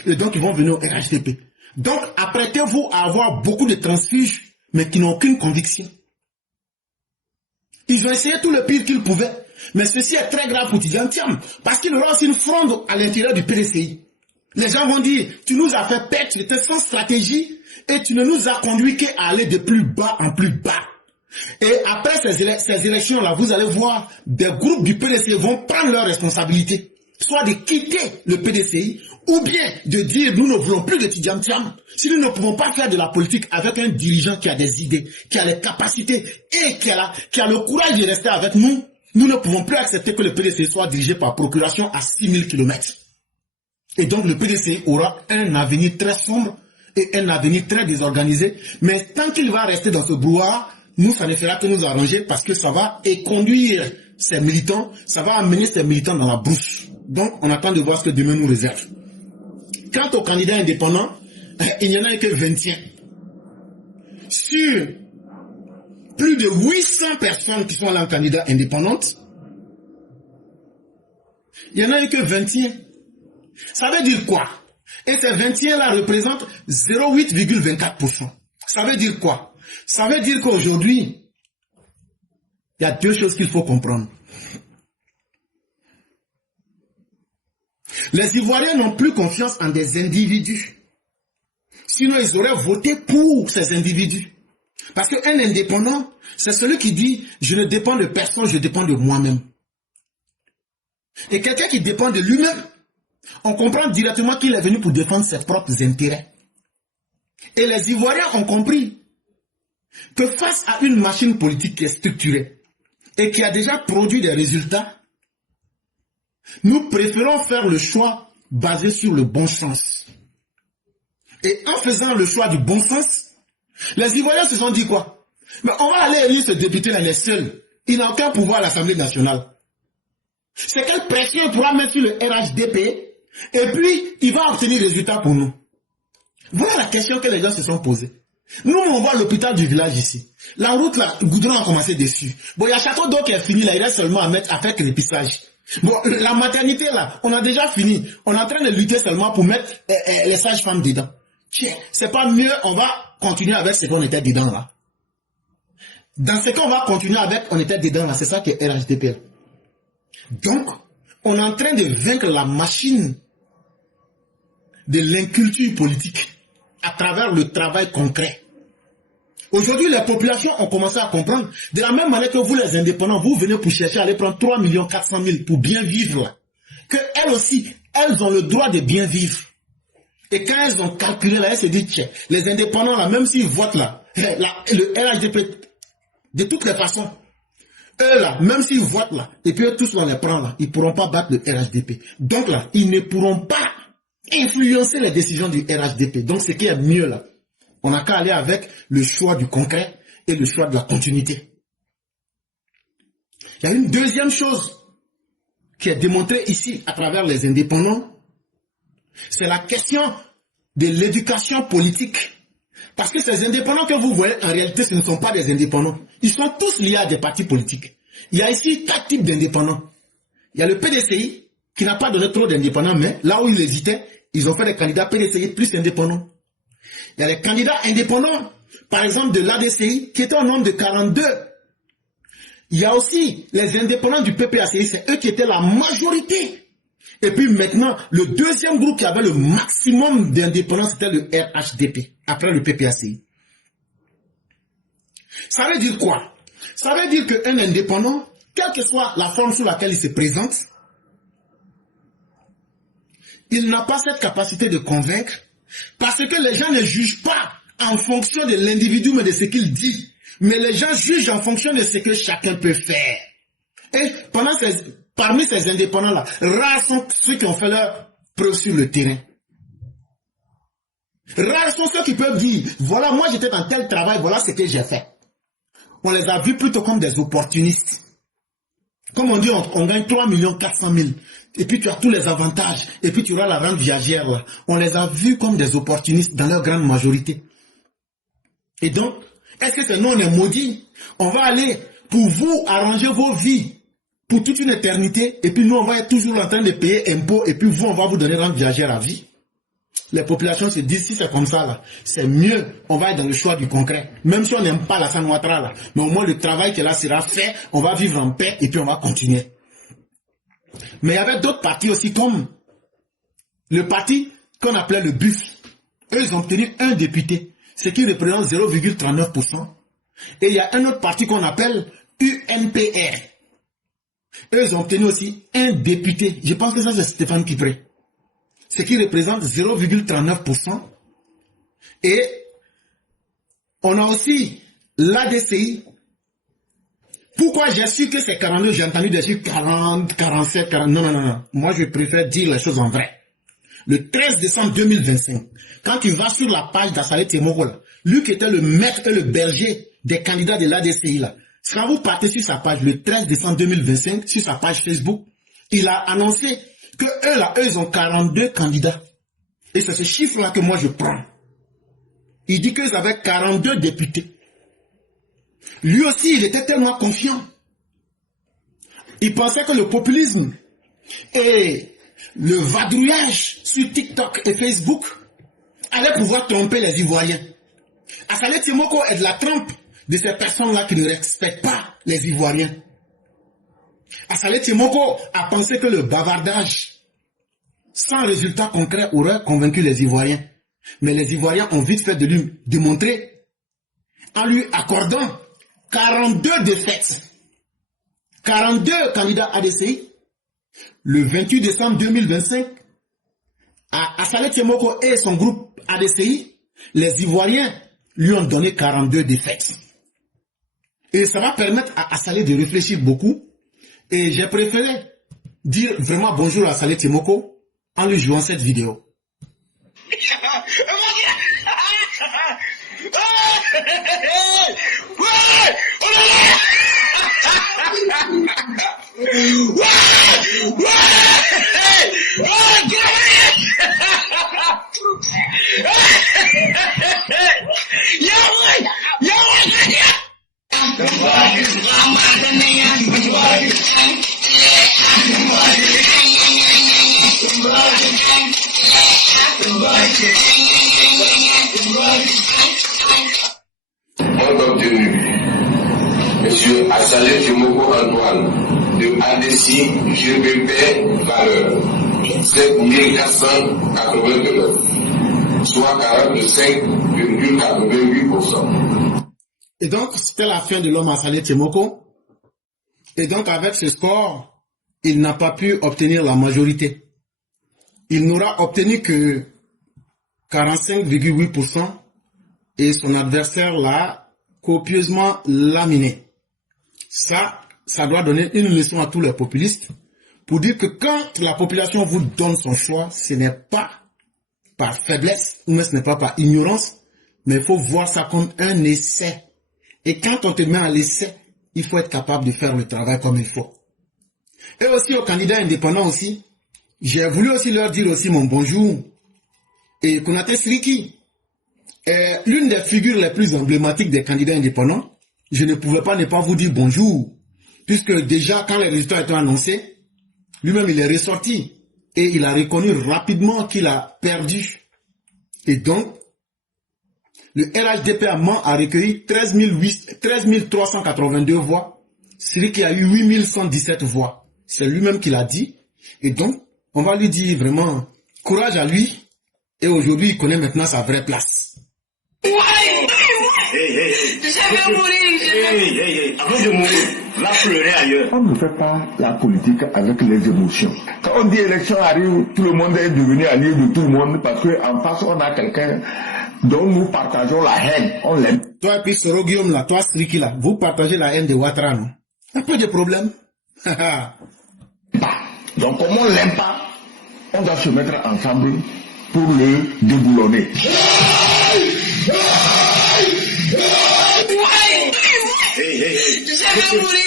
Et donc ils vont venir au RHDP. Donc apprêtez-vous à avoir beaucoup de transfuges, mais qui n'ont aucune conviction. Ils ont essayé tout le pire qu'ils pouvaient. Mais ceci est très grave pour Tidjane Thiam, parce qu'il y aura aussi une fronde à l'intérieur du PDCI. Les gens vont dire, tu nous as fait perdre, tu étais sans stratégie, et tu ne nous as conduit qu'à aller de plus bas en plus bas. Et après ces élections-là, vous allez voir, des groupes du PDCI vont prendre leurs responsabilités. Soit de quitter le PDCI, ou bien de dire, nous ne voulons plus de Tidjane Thiam. Si nous ne pouvons pas faire de la politique avec un dirigeant qui a des idées, qui a les capacités, et qui a le courage de rester avec nous, nous ne pouvons plus accepter que le PDCI soit dirigé par procuration à 6000 km. Et donc le PDCI aura un avenir très sombre et un avenir très désorganisé. Mais tant qu'il va rester dans ce brouhaha, nous, ça ne fera que nous arranger parce que ça va conduire ces militants, ça va amener ces militants dans la brousse. Donc on attend de voir ce que demain nous réserve. Quant aux candidats indépendants, il n'y en a que 21. Sur plus de 800 personnes qui sont là en candidat indépendantes, il n'y en a que 21. Ça veut dire quoi? Et ces 21 là représentent 0,8,24%. Ça veut dire quoi? Ça veut dire qu'aujourd'hui, il y a 2 choses qu'il faut comprendre. Les Ivoiriens n'ont plus confiance en des individus. Sinon, ils auraient voté pour ces individus. Parce qu'un indépendant, c'est celui qui dit, je ne dépends de personne, je dépends de moi-même. Et quelqu'un qui dépend de lui-même, on comprend directement qu'il est venu pour défendre ses propres intérêts. Et les Ivoiriens ont compris que face à une machine politique qui est structurée et qui a déjà produit des résultats, nous préférons faire le choix basé sur le bon sens. Et en faisant le choix du bon sens, les Ivoiriens se sont dit quoi? Mais on va aller élire ce député-là, il est seul. Il n'a aucun pouvoir à l'Assemblée nationale. C'est quelle pression il pourra mettre sur le RHDP et puis il va obtenir des résultats pour nous. Voilà la question que les gens se sont posées. Nous, on voit l'hôpital du village ici. La route là, le goudron a commencé dessus. Bon, il y a château d'eau qui est fini là, il reste seulement à faire crépissage. Bon, la maternité là, on a déjà fini. On est en train de lutter seulement pour mettre les sages-femmes dedans. Tiens, c'est pas mieux, on va continuer avec ce qu'on était dedans là. Dans ce cas, on va continuer avec, on était dedans là, c'est ça qui est RHDP. Donc, on est en train de vaincre la machine de l'inculture politique à travers le travail concret. Aujourd'hui, les populations ont commencé à comprendre, de la même manière que vous les indépendants, vous venez pour chercher à aller prendre 3 400 000 pour bien vivre là, que elles aussi, elles ont le droit de bien vivre. Et quand elles ont calculé là, elles se disent, tiens, les indépendants là, même s'ils votent là, le RHDP, de toutes les façons, eux là, même s'ils votent là, et puis eux tous on les prend là, ils ne pourront pas battre le RHDP. Donc là, ils ne pourront pas influencer les décisions du RHDP. Donc ce qui est mieux là, on n'a qu'à aller avec le choix du concret et le choix de la continuité. Il y a une deuxième chose qui est démontrée ici à travers les indépendants, c'est la question de l'éducation politique. Parce que ces indépendants que vous voyez, en réalité, ce ne sont pas des indépendants. Ils sont tous liés à des partis politiques. Il y a ici 4 types d'indépendants. Il y a le PDCI, qui n'a pas donné trop d'indépendants, mais là où ils hésitaient, ils ont fait des candidats PDCI plus indépendants. Il y a les candidats indépendants, par exemple de l'ADCI, qui étaient au nombre de 42. Il y a aussi les indépendants du PPACI, c'est eux qui étaient la majorité. Et puis maintenant, le deuxième groupe qui avait le maximum d'indépendance, c'était le RHDP, après le PPACI. Ça veut dire quoi? Ça veut dire qu'un indépendant, quelle que soit la forme sous laquelle il se présente, il n'a pas cette capacité de convaincre, parce que les gens ne jugent pas en fonction de l'individu, mais de ce qu'il dit. Mais les gens jugent en fonction de ce que chacun peut faire. Et parmi ces indépendants-là, rares sont ceux qui ont fait leur preuve sur le terrain. Rares sont ceux qui peuvent dire, voilà, moi j'étais dans tel travail, voilà ce que j'ai fait. On les a vus plutôt comme des opportunistes. Comme on dit, on gagne 3 400 000. Et puis tu as tous les avantages. Et puis tu auras la rente viagère là. On les a vus comme des opportunistes dans leur grande majorité. Et donc, est-ce que c'est nous on est maudits? On va aller pour vous arranger vos vies pour toute une éternité. Et puis nous on va être toujours en train de payer impôts. Et puis vous on va vous donner rente viagère à vie. Les populations se disent, si c'est comme ça là, c'est mieux, on va être dans le choix du concret. Même si on n'aime pas la San Ouattara là, mais au moins le travail qui là sera fait, on va vivre en paix et puis on va continuer. Mais il y avait d'autres partis aussi, comme le parti qu'on appelait le BUF. Eux, ils ont obtenu un député, ce qui représente 0,39%. Et il y a un autre parti qu'on appelle UNPR. Eux, ils ont obtenu aussi un député. Je pense que ça, c'est Stéphane Kipré. Ce qui représente 0,39%. Et on a aussi l'ADCI. Pourquoi j'ai su que c'est 42, j'ai entendu des chiffres 40, 47, 40. Non. Moi, je préfère dire les choses en vrai. Le 13 décembre 2025, quand tu vas sur la page d'Assalé Temoko, lui qui était le maître et le berger des candidats de l'ADCI, là, quand vous partez sur sa page le 13 décembre 2025, sur sa page Facebook, il a annoncé que eux, ils ont 42 candidats. Et c'est ce chiffre-là que moi je prends. Il dit qu'ils avaient 42 députés. Lui aussi, il était tellement confiant. Il pensait que le populisme et le vadrouillage sur TikTok et Facebook allait pouvoir tromper les Ivoiriens. Assalé Temoko est de la trempe de ces personnes-là qui ne respectent pas les Ivoiriens. Assalé Temoko a pensé que le bavardage sans résultat concret aurait convaincu les Ivoiriens. Mais les Ivoiriens ont vite fait de lui démontrer en lui accordant 42 défaites. 42 candidats ADCI. Le 28 décembre 2025, à Assalé Temoko et son groupe ADCI, les Ivoiriens lui ont donné 42 défaites. Et ça va permettre à Assalé de réfléchir beaucoup. Et j'ai préféré dire vraiment bonjour à Assalé Temoko en lui jouant cette vidéo. si GBP valeur 7482, soit 45,88%. Et donc, c'était la fin de l'homme à Saleh Tchemoko. Et donc, avec ce score, il n'a pas pu obtenir la majorité. Il n'aura obtenu que 45,8% et son adversaire l'a copieusement laminé. Ça doit donner une leçon à tous les populistes pour dire que quand la population vous donne son choix, ce n'est pas par faiblesse ou même ce n'est pas par ignorance, mais il faut voir ça comme un essai. Et quand on te met à l'essai, il faut être capable de faire le travail comme il faut. Et aussi aux candidats indépendants aussi, j'ai voulu aussi leur dire aussi mon bonjour. Et Konaté Siriki est l'une des figures les plus emblématiques des candidats indépendants. Je ne pouvais pas ne pas vous dire bonjour, puisque déjà quand les résultats étaient annoncés, lui-même il est ressorti et il a reconnu rapidement qu'il a perdu. Et donc, le RHDP à Mans a recueilli 13 382 voix, Siriki a eu 8 117 voix. C'est lui-même qui l'a dit. Et donc, on va lui dire vraiment courage à lui. Et aujourd'hui, il connaît maintenant sa vraie place. Je vais mourir. Avant de mourir, va pleurer ailleurs. On ne fait pas la politique avec les émotions. Quand on dit élection arrive, tout le monde est devenu allié de tout le monde parce qu'en face, on a quelqu'un dont nous partageons la haine. On l'aime. Toi et puis Soro Guillaume là, toi Siriki là, vous partagez la haine de Ouattara, non? Un peu de problème. Donc comme on l'aime pas, on doit se mettre ensemble pour le déboulonner. Je vais mourir.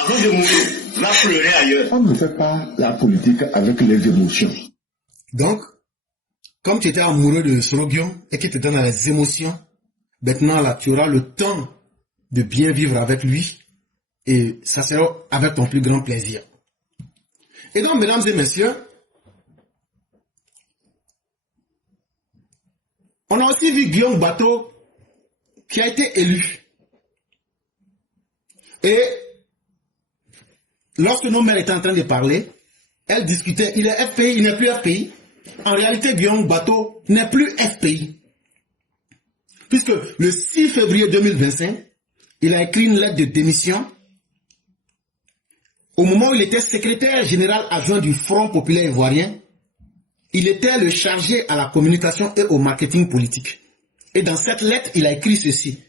Avant de mourir, va pleurer ailleurs. On ne fait pas la politique avec les émotions. Donc, comme tu étais amoureux de Soro Guillaume et que tu étais dans les émotions, maintenant là, tu auras le temps de bien vivre avec lui et ça sera avec ton plus grand plaisir. Et donc, mesdames et messieurs, on a aussi vu Guillaume Bateau qui a été élu. Et lorsque nos mères étaient en train de parler, elles discutaient, il est FPI, il n'est plus FPI. En réalité, Guillaume Bateau n'est plus FPI. Puisque le 6 février 2025, il a écrit une lettre de démission au moment où il était secrétaire général adjoint du Front populaire ivoirien. Il était le chargé à la communication et au marketing politique. Et dans cette lettre, il a écrit ceci.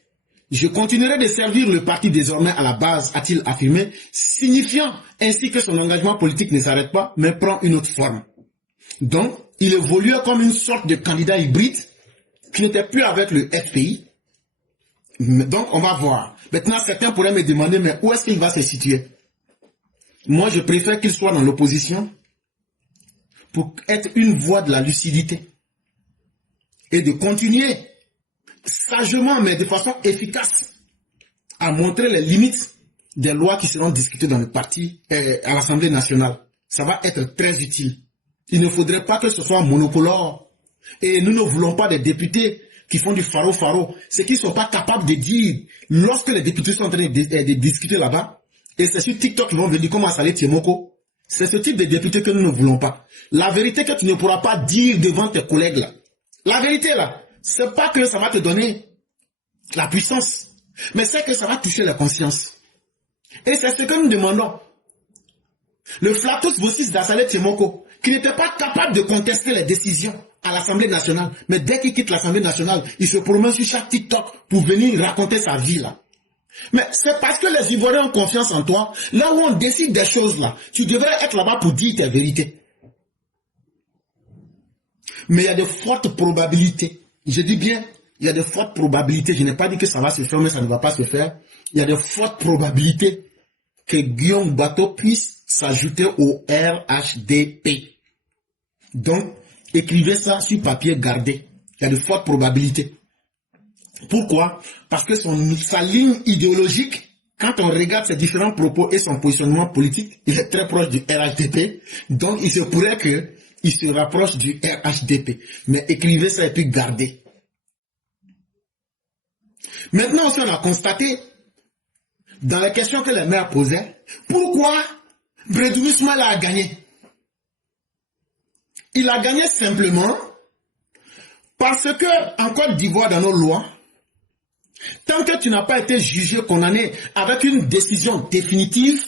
Je continuerai de servir le parti désormais à la base, a-t-il affirmé, signifiant ainsi que son engagement politique ne s'arrête pas, mais prend une autre forme. Donc, il évoluait comme une sorte de candidat hybride qui n'était plus avec le FPI. Donc, on va voir. Maintenant, certains pourraient me demander, mais où est-ce qu'il va se situer? Moi, je préfère qu'il soit dans l'opposition pour être une voix de la lucidité et de continuer sagement, mais de façon efficace, à montrer les limites des lois qui seront discutées dans le parti à l'Assemblée nationale. Ça va être très utile. Il ne faudrait pas que ce soit monocolore. Et nous ne voulons pas des députés qui font du faro-faro. Ce qu'ils ne sont pas capables de dire lorsque les députés sont en train de discuter là-bas. Et c'est sur TikTok qu'ils vont venir comme à Saleh Tchemoko. C'est ce type de député que nous ne voulons pas. La vérité que tu ne pourras pas dire devant tes collègues là. La vérité là, c'est pas que ça va te donner la puissance, mais c'est que ça va toucher la conscience. Et c'est ce que nous demandons. Le flatus vocis d'Saleh Tchemoko, qui n'était pas capable de contester les décisions à l'Assemblée nationale, mais dès qu'il quitte l'Assemblée nationale, il se promène sur chaque TikTok pour venir raconter sa vie là. Mais c'est parce que les Ivoiriens ont confiance en toi, là où on décide des choses là, tu devrais être là-bas pour dire tes vérités. Mais il y a de fortes probabilités. Je dis bien, il y a de fortes probabilités. Je n'ai pas dit que ça va se faire, mais ça ne va pas se faire. Il y a de fortes probabilités que Guillaume Bateau puisse s'ajouter au RHDP. Donc, écrivez ça sur papier, gardez. Il y a de fortes probabilités. Pourquoi? Parce que sa ligne idéologique, quand on regarde ses différents propos et son positionnement politique, il est très proche du RHDP. Donc, il se pourrait qu'il se rapproche du RHDP. Mais écrivez ça et puis gardez. Maintenant aussi, on a constaté, dans les questions que les maires posaient, pourquoi Brédoumi Ismaïla a gagné. Il a gagné simplement parce que en Côte d'Ivoire, dans nos lois, tant que tu n'as pas été jugé, condamné avec une décision définitive,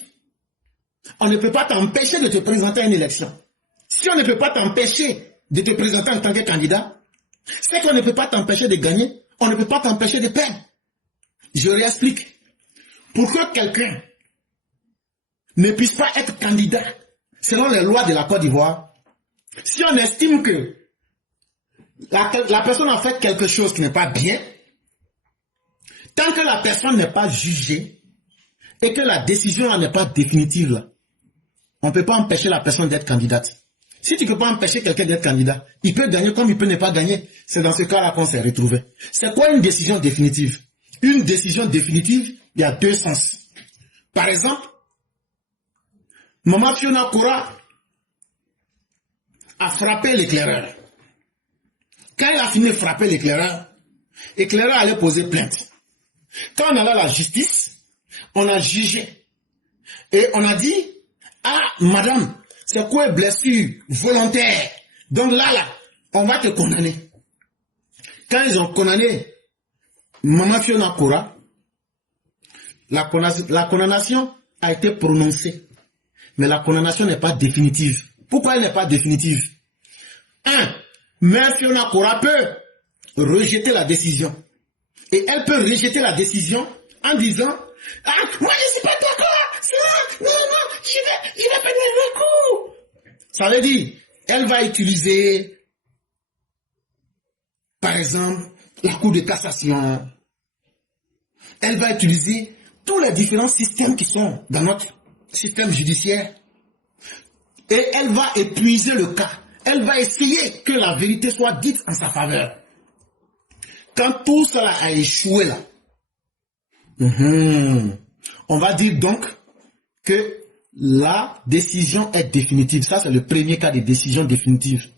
on ne peut pas t'empêcher de te présenter à une élection. Si on ne peut pas t'empêcher de te présenter en tant que candidat, c'est qu'on ne peut pas t'empêcher de gagner, on ne peut pas t'empêcher de perdre. Je réexplique. Pour que quelqu'un ne puisse pas être candidat selon les lois de la Côte d'Ivoire, si on estime que la personne a fait quelque chose qui n'est pas bien, tant que la personne n'est pas jugée et que la décision n'est pas définitive, là, on ne peut pas empêcher la personne d'être candidate. Si tu ne peux pas empêcher quelqu'un d'être candidat, il peut gagner comme il peut ne pas gagner. C'est dans ce cas-là qu'on s'est retrouvé. C'est quoi une décision définitive? Une décision définitive, il y a deux sens. Par exemple, Maman Fiona Kora a frappé l'éclaireur. Quand il a fini de frapper l'éclaireur allait poser plainte. Quand on allait à la justice, on a jugé. Et on a dit, ah, madame, c'est quoi une blessure volontaire? Donc là, on va te condamner. Quand ils ont condamné Maman Fiona Kora, la condamnation a été prononcée. Mais la condamnation n'est pas définitive. Pourquoi elle n'est pas définitive? 1. Mère Fiona Kora peut rejeter la décision. Et elle peut rejeter la décision en disant, ah, moi je ne suis pas d'accord, non, je vais faire des recours. Ça veut dire, elle va utiliser, par exemple, la Cour de cassation. Elle va utiliser tous les différents systèmes qui sont dans notre système judiciaire. Et elle va épuiser le cas. Elle va essayer que la vérité soit dite en sa faveur. Quand tout cela a échoué là, on va dire donc que la décision est définitive. Ça, c'est le premier cas de décision définitive.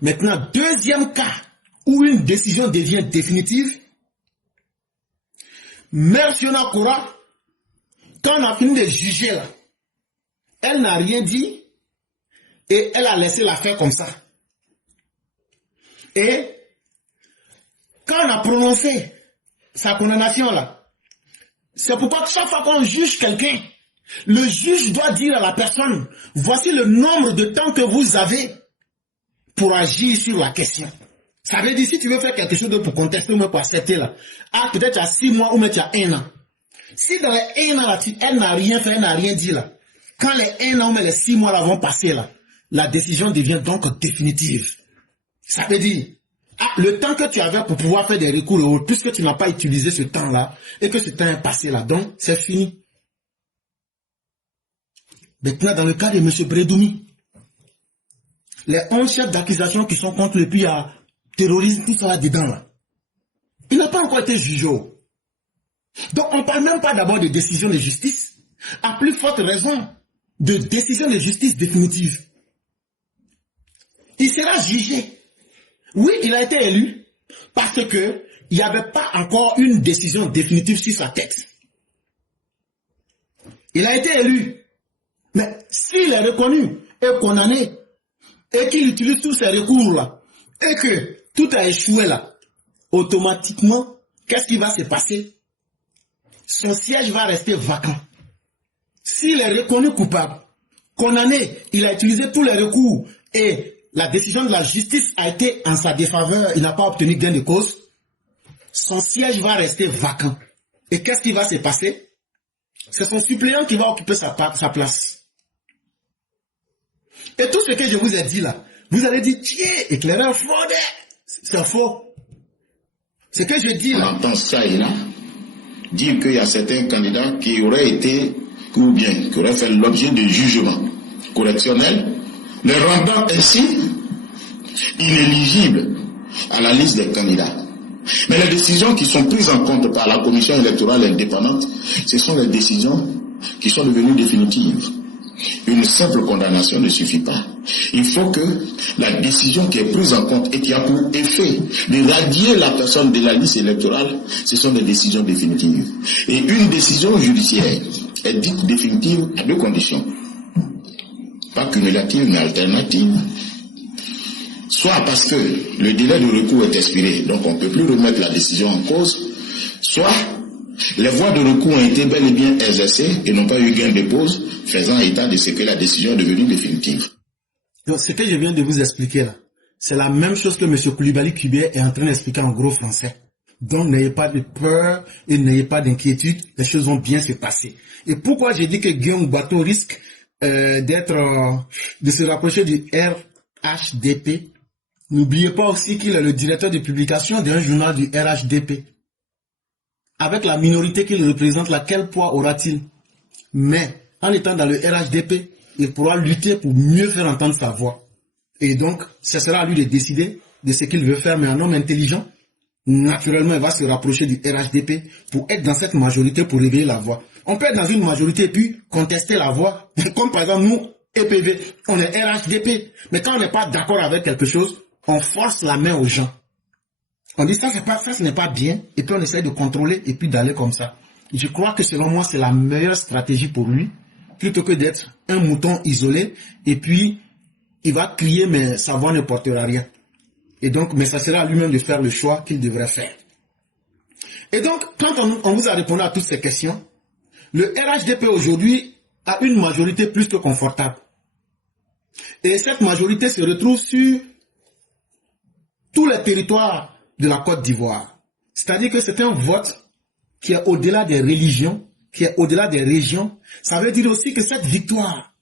Maintenant, deuxième cas où une décision devient définitive, Mère Fiona Kora, quand on a fini de juger là, elle n'a rien dit et elle a laissé l'affaire comme ça. Et quand on a prononcé sa condamnation là, c'est pourquoi chaque fois qu'on juge quelqu'un, le juge doit dire à la personne, voici le nombre de temps que vous avez pour agir sur la question. Ça veut dire, si tu veux faire quelque chose pour contester ou pour accepter là, ah, peut-être à 6 mois ou même à 1 an. Si dans les 1 an là, elle n'a rien fait, elle n'a rien dit là, quand les 1 an ou les 6 mois là vont passer là, la décision devient donc définitive. Ça veut dire, ah, le temps que tu avais pour pouvoir faire des recours, puisque tu n'as pas utilisé ce temps-là, et que ce temps est passé là, donc c'est fini. Maintenant, dans le cas de M. Brédoumi, les 11 chefs d'accusation qui sont contre lui, puis il y a terrorisme, tout ça là-dedans là, il n'a pas encore été jugé. Donc on ne parle même pas d'abord de décision de justice, à plus forte raison de décision de justice définitive. Il sera jugé. Oui, il a été élu parce que il n'y avait pas encore une décision définitive sur sa tête. Il a été élu. Mais s'il est reconnu et condamné et qu'il utilise tous ces recours-là et que tout a échoué là, automatiquement, qu'est-ce qui va se passer? Son siège va rester vacant. S'il est reconnu coupable, condamné, il a utilisé tous les recours et la décision de la justice a été en sa défaveur, il n'a pas obtenu gain de cause, son siège va rester vacant. Et qu'est-ce qui va se passer? C'est son suppléant qui va occuper sa place. Et tout ce que je vous ai dit là, vous allez dire, tiens, éclaireur fraude, c'est faux. Ce que je dis là. On entend ça et là, dire qu'il y a certains candidats qui auraient été, ou bien, qui auraient fait l'objet de jugement correctionnel, les rendant ainsi inéligibles à la liste des candidats. Mais les décisions qui sont prises en compte par la commission électorale indépendante, ce sont les décisions qui sont devenues définitives. Une simple condamnation ne suffit pas. Il faut que la décision qui est prise en compte et qui a pour effet de radier la personne de la liste électorale, ce sont des décisions définitives. Et une décision judiciaire est dite définitive à deux conditions. Pas cumulative, mais alternative. Soit parce que le délai de recours est expiré, donc on ne peut plus remettre la décision en cause, soit les voies de recours ont été bel et bien exercées et n'ont pas eu gain de cause, faisant état de ce que la décision est devenue définitive. Donc, ce que je viens de vous expliquer là, c'est la même chose que M. Koulibaly Kubé est en train d'expliquer en gros français. Donc, n'ayez pas de peur et n'ayez pas d'inquiétude, les choses vont bien se passer. Et pourquoi j'ai dit que Guillaume Bateau risque de se rapprocher du RHDP? N'oubliez pas aussi qu'il est le directeur de publication d'un journal du RHDP. Avec la minorité qu'il représente, quel poids aura-t-il? Mais en étant dans le RHDP, il pourra lutter pour mieux faire entendre sa voix. Et donc, ce sera à lui de décider de ce qu'il veut faire. Mais un homme intelligent, naturellement, il va se rapprocher du RHDP pour être dans cette majorité, pour réveiller la voix. On peut être dans une majorité et puis contester la voix. Comme par exemple, nous, EPV, on est RHDP. Mais quand on n'est pas d'accord avec quelque chose, on force la main aux gens. On dit ça, ce n'est pas bien. Et puis on essaie de contrôler et puis d'aller comme ça. Je crois que selon moi, c'est la meilleure stratégie pour lui. Plutôt que d'être un mouton isolé. Et puis, il va crier, mais sa voix ne portera rien. Et donc, mais ça sera à lui-même de faire le choix qu'il devrait faire. Et donc, quand on vous a répondu à toutes ces questions, le RHDP aujourd'hui a une majorité plus que confortable. Et cette majorité se retrouve sur tous les territoires de la Côte d'Ivoire. C'est-à-dire que c'est un vote qui est au-delà des religions, qui est au-delà des régions. Ça veut dire aussi que cette victoire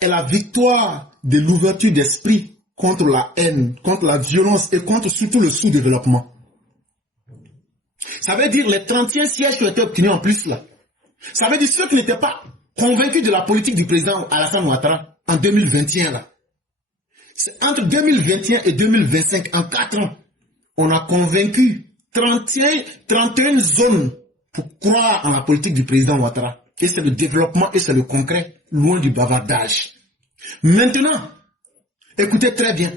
est la victoire de l'ouverture d'esprit contre la haine, contre la violence et contre surtout le sous-développement. Ça veut dire les 31 sièges qui ont été obtenus en plus là. Ça veut dire ceux qui n'étaient pas convaincus de la politique du président Alassane Ouattara en 2021 là. C'est entre 2021 et 2025, en 4 ans, on a convaincu 31 zones pour croire en la politique du président Ouattara. Et c'est le développement et c'est le concret, loin du bavardage. Maintenant, écoutez très bien.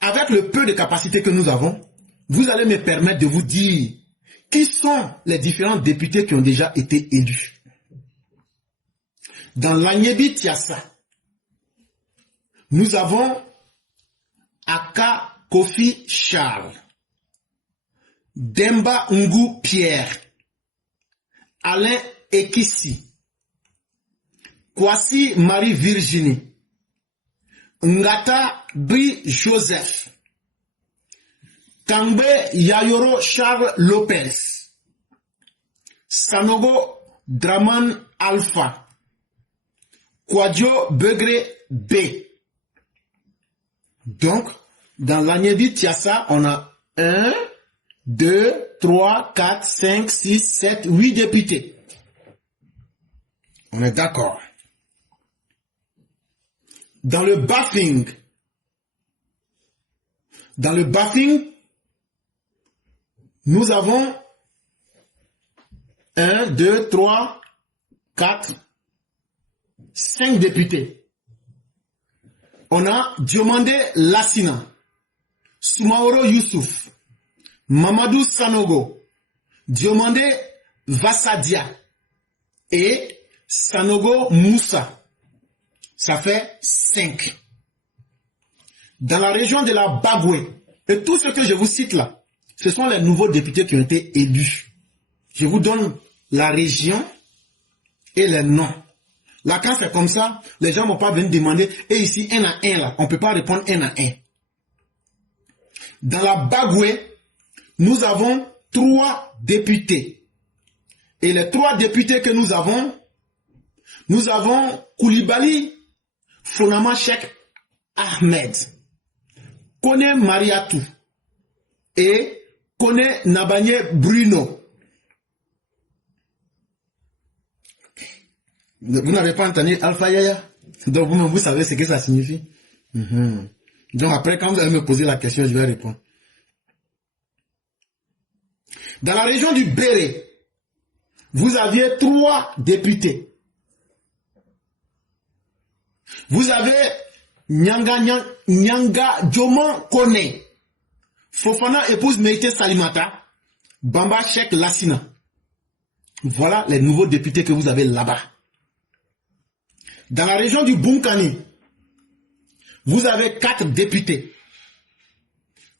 Avec le peu de capacité que nous avons, vous allez me permettre de vous dire qui sont les différents députés qui ont déjà été élus. Dans l'Agnebi Tiassa, nous avons Aka Kofi Charles, Demba Ngou Pierre, Alain Ekissi, Kwasi Marie Virginie, Ngata Bri Joseph, Kangbe Yayoro Charles Lopez, Sanogo Draman Alpha, Kwadjo Begre B. Donc, dans l'Agnebi Tiassa, on a 1, 2, 3, 4, 5, 6, 7, 8 députés. On est d'accord. Dans le Bafing, nous avons 1, 2, 3, 4, 5 députés. On a Diomandé Lassina, Soumaoro Youssouf, Mamadou Sanogo, Diomandé Vassadia et Sanogo Moussa. Ça fait 5. Dans la région de la Bagoué, et tout ce que je vous cite là, ce sont les nouveaux députés qui ont été élus. Je vous donne la région et les noms. Là, quand c'est comme ça, les gens ne vont pas venir demander, et ici, 1 à 1 là, on ne peut pas répondre 1 à 1. Dans la Bagoué, nous avons 3 députés. Et les 3 députés que nous avons Koulibaly Fonama Cheikh Ahmed, Kone Mariatou et Kone Nabanye Bruno. Vous n'avez pas entendu Alpha Yaya? Donc vous-même, vous savez ce que ça signifie. Donc après, quand vous allez me poser la question, je vais répondre. Dans la région du Béré, vous aviez 3 députés. Vous avez Nyanga Djoman Kone, Fofana épouse Meïté Salimata, Bamba Cheikh Lassina. Voilà les nouveaux députés que vous avez là-bas. Dans la région du Bunkani, vous avez 4 députés.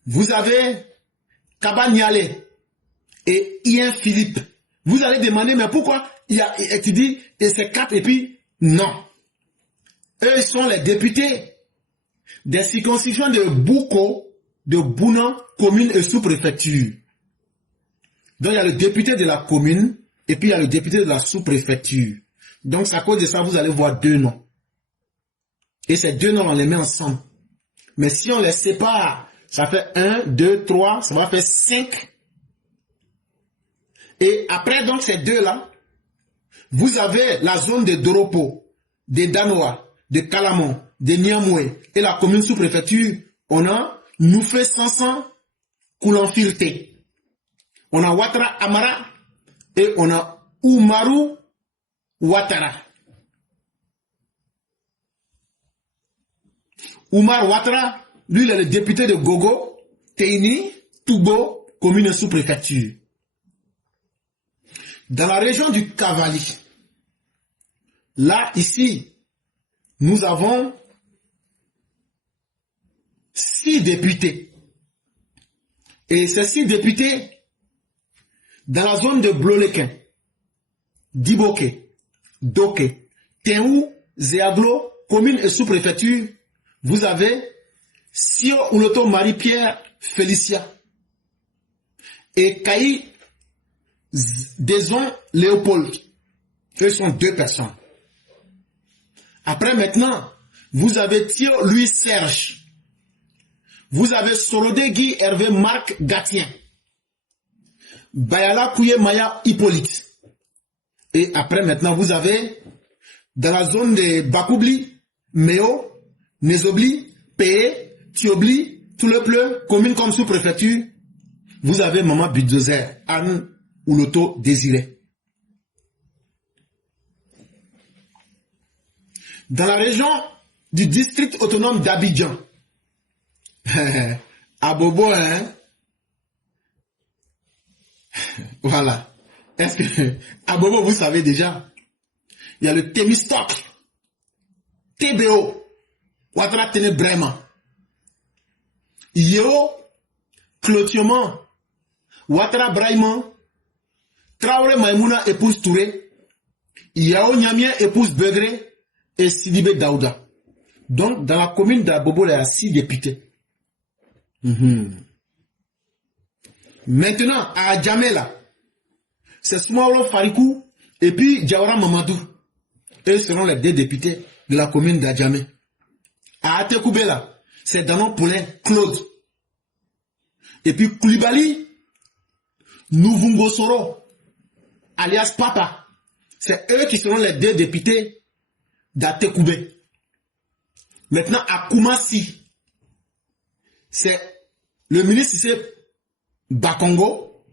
Vous avez Kaba Niale et Ian Philippe. Vous allez demander, mais pourquoi tu dis, et c'est 4 et puis, non. Eux sont les députés des circonscriptions de Bouko, de Bounan, commune et sous-préfecture. Donc il y a le député de la commune et puis il y a le député de la sous-préfecture. Donc c'est à cause de ça, vous allez voir 2 noms. Et ces 2 noms, on les met ensemble. Mais si on les sépare, ça fait 1, 2, 3, ça va faire 5. Et après donc ces 2-là, vous avez la zone de Doropo, de Danoa, de Kalamon, de Niamoué et la commune sous-préfecture. On a Noufé Sansan, Koulanfirte. On a Ouattara Amara et on a Oumarou Ouattara. Oumar Ouattara, lui, il est le député de Gogo, Teini, Tougo, commune sous-préfecture. Dans la région du Cavali, là, ici, nous avons 6 députés. Et ces 6 députés, dans la zone de Blolequin, Diboke, Doke, Tenou, Zéaglo, commune et sous-préfecture, vous avez Sio Uloto Marie-Pierre Félicia et Kaï Deson Léopold. Eux sont 2 personnes. Après maintenant, vous avez Thio Louis Serge. Vous avez Sorodé Guy Hervé Marc Gatien. Bayala Kouye Maya Hippolyte. Et après maintenant, vous avez dans la zone de Bakoubli, Méo, Nézobli, Pé, Thiobli, tout le pleu, commune comme sous-préfecture, vous avez Maman Budozer, Anne Ouloto Désiré. Dans la région du district autonome d'Abidjan, à Bobo, hein? Voilà. Est-ce que, à Bobo, vous savez déjà, il y a le Témistok, TBO, Ouattara Tene Brema, Yo, Clotioman, Ouattara Braïman, Traoré Maïmouna épouse Touré, Yao Nyamien épouse Begré et Sidibé Daouda. Donc, dans la commune d'Abobo, il y a 6 députés. Maintenant, à Adjamé, c'est Soumaoro Farikou et puis Diawara Mamadou. Eux seront les 2 députés de la commune d'Adjamé. À Atekoubé, c'est Danon Poulin Claude. Et puis Koulibaly, Nouvungo Soro, alias Papa. C'est eux qui seront les 2 députés d'Atekoubé. Maintenant, à Koumassi, c'est le ministre c'est Bakongo,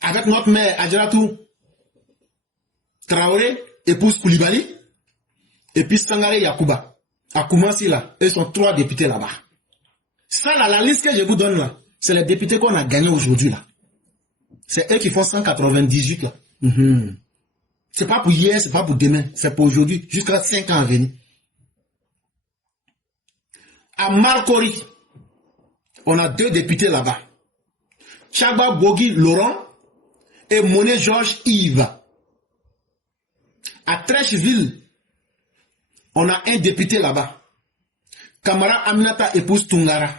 avec notre mère Adjaratou Traoré, épouse Koulibaly, et puis Sangare Yakouba. À Koumassi, là, eux sont 3 députés là-bas. Ça, là, la liste que je vous donne là, c'est les députés qu'on a gagnés aujourd'hui là. C'est eux qui font 198 là. C'est pas pour hier, c'est pas pour demain, c'est pour aujourd'hui, jusqu'à 5 ans à venir. À Marcory, on a 2 députés là-bas. Chagba Bogi Laurent et Monet Georges Yves. À Trècheville, on a un député là-bas. Kamara Aminata épouse Tungara.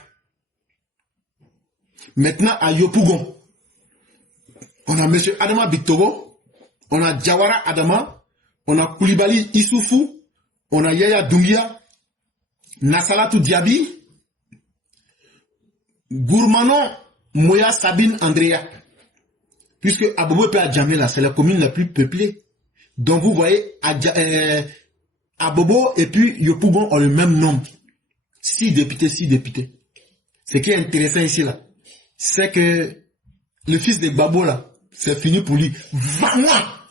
Maintenant à Yopougon, on a M. Adama Bitogo, on a Diawara Adama, on a Koulibaly Issoufou, on a Yaya Doumbia, Nassalatou Diaby, Gourmanon Moya Sabine Andrea. Puisque Abobo et Adjamé, là, c'est la commune la plus peuplée. Donc vous voyez, Abobo et puis Yopougon ont le même nombre. 6 députés, 6 députés. Ce qui est intéressant ici, là, c'est que le fils de Babo, là, c'est fini pour lui. Va-moi!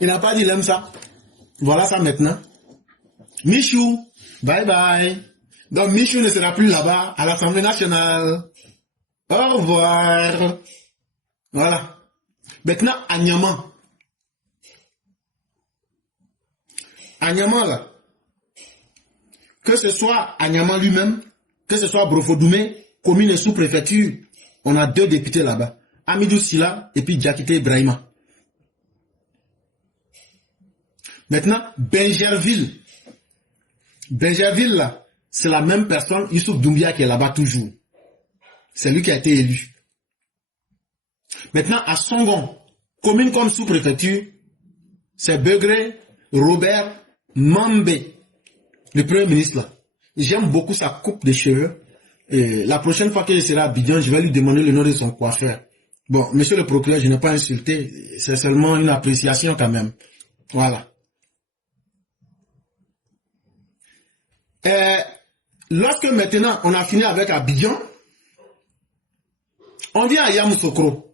Il n'a pas dit, il aime ça. Voilà ça maintenant. Michou, bye bye. Donc Michou ne sera plus là-bas à l'Assemblée nationale. Au revoir. Voilà. Maintenant, à Niaman. À Niaman, là, que ce soit à Niaman lui-même, que ce soit à Brofodoumé, commune et sous-préfecture, on a 2 députés là-bas. Amidou Sila et puis Diakité Ibrahima. Maintenant, Benjerville. Benjerville, là, c'est la même personne, Youssouf Doumbia, qui est là-bas toujours. C'est lui qui a été élu. Maintenant, à Songon, commune comme sous-préfecture, c'est Begré, Robert, Mambé, le premier ministre là. J'aime beaucoup sa coupe de cheveux. Et la prochaine fois qu'il sera à Abidjan, je vais lui demander le nom de son coiffeur. Bon, monsieur le procureur, je n'ai pas insulté, c'est seulement une appréciation quand même. Voilà. Lorsque maintenant on a fini avec Abidjan, on vient à Yamoussoukro.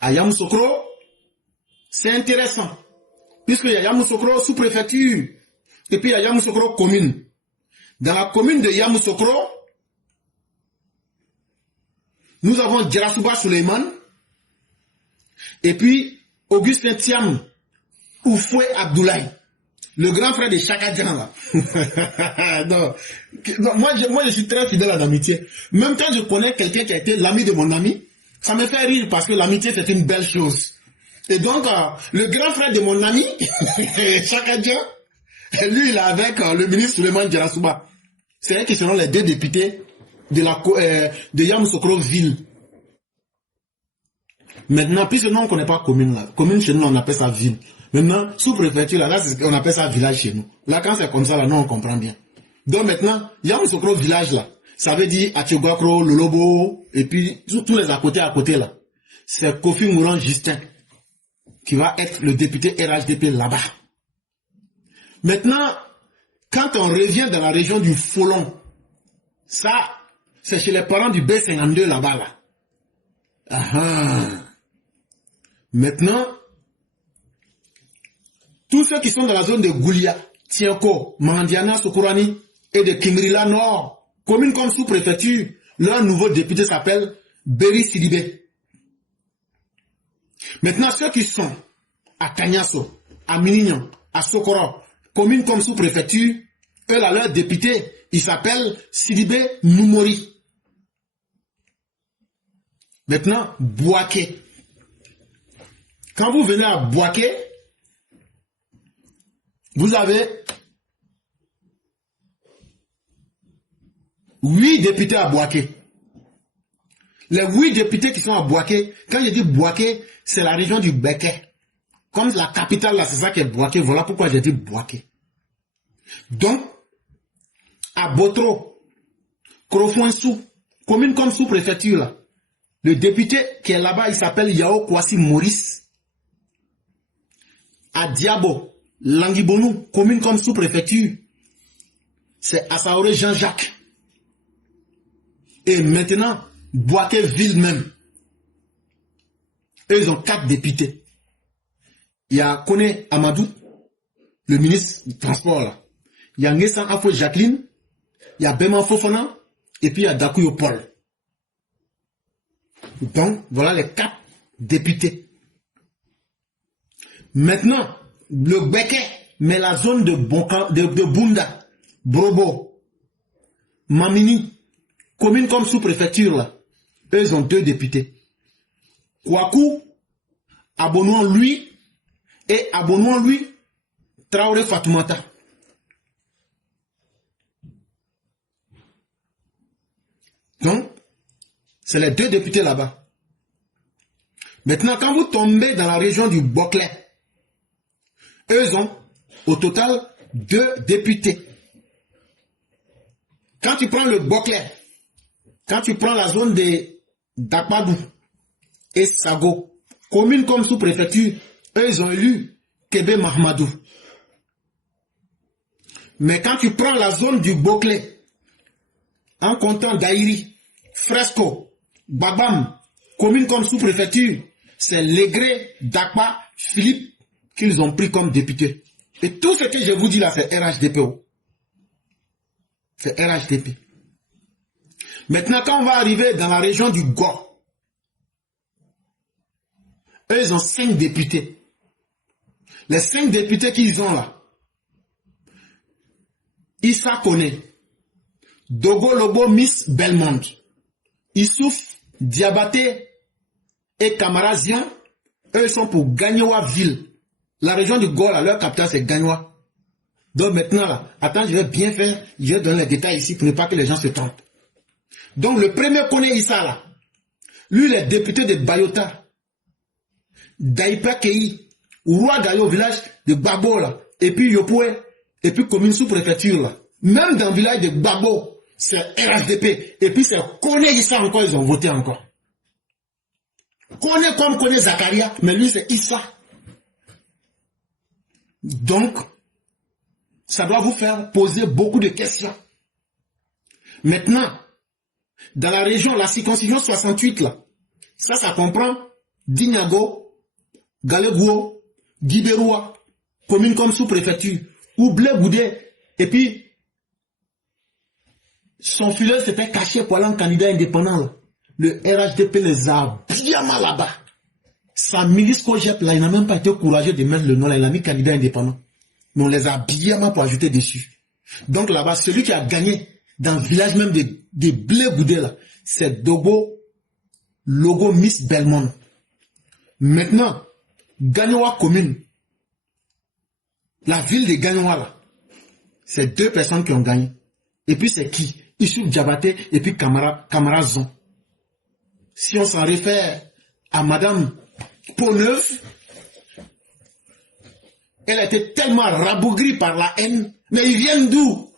À Yamoussoukro, c'est intéressant, puisqu'il y a Yamoussoukro sous-préfecture, et puis il y a Yamoussoukro commune. Dans la commune de Yamoussoukro, nous avons Djerasouba Suleiman, et puis Augustin Thiam Oufoué Abdoulaye, le grand frère de Chaka Djan là. non, moi je suis très fidèle à l'amitié. Même quand je connais quelqu'un qui a été l'ami de mon ami, ça me fait rire parce que l'amitié c'est une belle chose. Et donc, le grand frère de mon ami, Chaka Djan, lui il est avec le ministre Suleiman Djerasouba. C'est eux qui seront les 2 députés de Yamoussoukro ville. Maintenant, puisque nous on ne connaît pas commune là. Commune chez nous on appelle ça ville. Maintenant, sous-préfecture là, on appelle ça village chez nous. Là quand c'est comme ça là, nous on comprend bien. Donc maintenant, Yamoussoukro village là, ça veut dire Atioguakro, Lolobo, et puis tous les à côté là. C'est Kofi Mouran Justin qui va être le député RHDP là-bas. Maintenant, quand on revient dans la région du Folon, ça, c'est chez les parents du B52 là-bas là. Maintenant, tous ceux qui sont dans la zone de Goulia, Tienko, Mandiana, Sokourani et de Kimrila Nord, commune comme sous-préfecture, leur nouveau député s'appelle Beri Sidibé. Maintenant, ceux qui sont à Kanyaso, à Minignan, à Sokoro, commune comme sous-préfecture, eux là, leur député, il s'appelle Sidibé Noumori. Maintenant, Bouaké. Quand vous venez à Bouaké, vous avez 8 députés à Bouaké. Les 8 députés qui sont à Bouaké, quand je dis Bouaké, c'est la région du Béké. Comme la capitale là, c'est ça qui est Bouaké. Voilà pourquoi j'ai dit Bouaké. Donc, à Botro, Krofouensou, commune comme sous-préfecture là, le député qui est là-bas, il s'appelle Yao Kwasi Maurice. À Diabo, Langibonou, commune comme sous-préfecture, c'est Assaoré Jean-Jacques. Et maintenant, Bouaké ville même. Eux, ils ont 4 députés. Il y a Kone Amadou, le ministre du transport là. Il y a Ngessan Afo Jacqueline, il y a Beman Fofana, et puis il y a Dakuyo Paul. Donc, voilà les 4 députés. Maintenant, le Béké, mais la zone de Bunda, Brobo, Mamini, commune comme sous-préfecture là, eux ils ont 2 députés. Kouakou, Abonouan lui, et Abonouan lui, Traoré Fatoumata. Donc, c'est les 2 députés là-bas. Maintenant, quand vous tombez dans la région du Boclé, eux ont au total 2 députés. Quand tu prends le Boclé, quand tu prends la zone de Dakpadou et Sago, commune comme sous-préfecture, eux ils ont élu Kébé Mahmadou. Mais quand tu prends la zone du Boclé, en comptant Daïri, Fresco, Babam, commune comme sous-préfecture, c'est Légré, Dakpa, Philippe qu'ils ont pris comme député. Et tout ce que je vous dis là, c'est RHDP. C'est RHDP. Maintenant, quand on va arriver dans la région du Go, Eux, ils ont 5 députés. Les 5 députés qu'ils ont là, Issa Kone, Dogo Lobo Miss Belmont, Issouf, Diabaté et Kamara Zian, eux ils sont pour Gagnoa Ville. La région du Gola, leur capitale c'est Gagnoa. Donc maintenant là, attends, je vais bien faire, je vais donner les détails ici pour ne pas que les gens se trompent. Donc le premier Kone Issa là, lui il est député de Bayota, d'Aïpa Kei, Roi Gayo village de Babo là, et puis Yopoué, et puis commune sous-préfecture là. Même dans le village de Babo, c'est RHDP, et puis c'est Kone Issa encore, ils ont voté encore. Kone comme Kone Zakaria, mais lui c'est Issa. Donc, ça doit vous faire poser beaucoup de questions. Maintenant, dans la région, la circoncision 68 là, ça comprend Dignago, Galegouo, Guiberoua, commune comme sous-préfecture, Oublé Goudé, et puis son filleul s'était caché pour aller en candidat indépendant là. Le RHDP les a bien mal là-bas. Sa milice Kojep là, il n'a même pas été courageux de mettre le nom là, il a mis candidat indépendant. Mais on les a bien mal pour ajouter dessus. Donc là-bas, celui qui a gagné dans le village même de Blé Goudé là, c'est Dogo Logo Miss Belmont. Maintenant, Gagnoa commune, la ville de Gagnoa là, c'est 2 personnes qui ont gagné. Et puis c'est qui? Issouf Diabaté et puis Kamara Zon. Si on s'en réfère à Madame Pau-Neuf, elle était tellement rabougrie par la haine. Mais ils viennent d'où?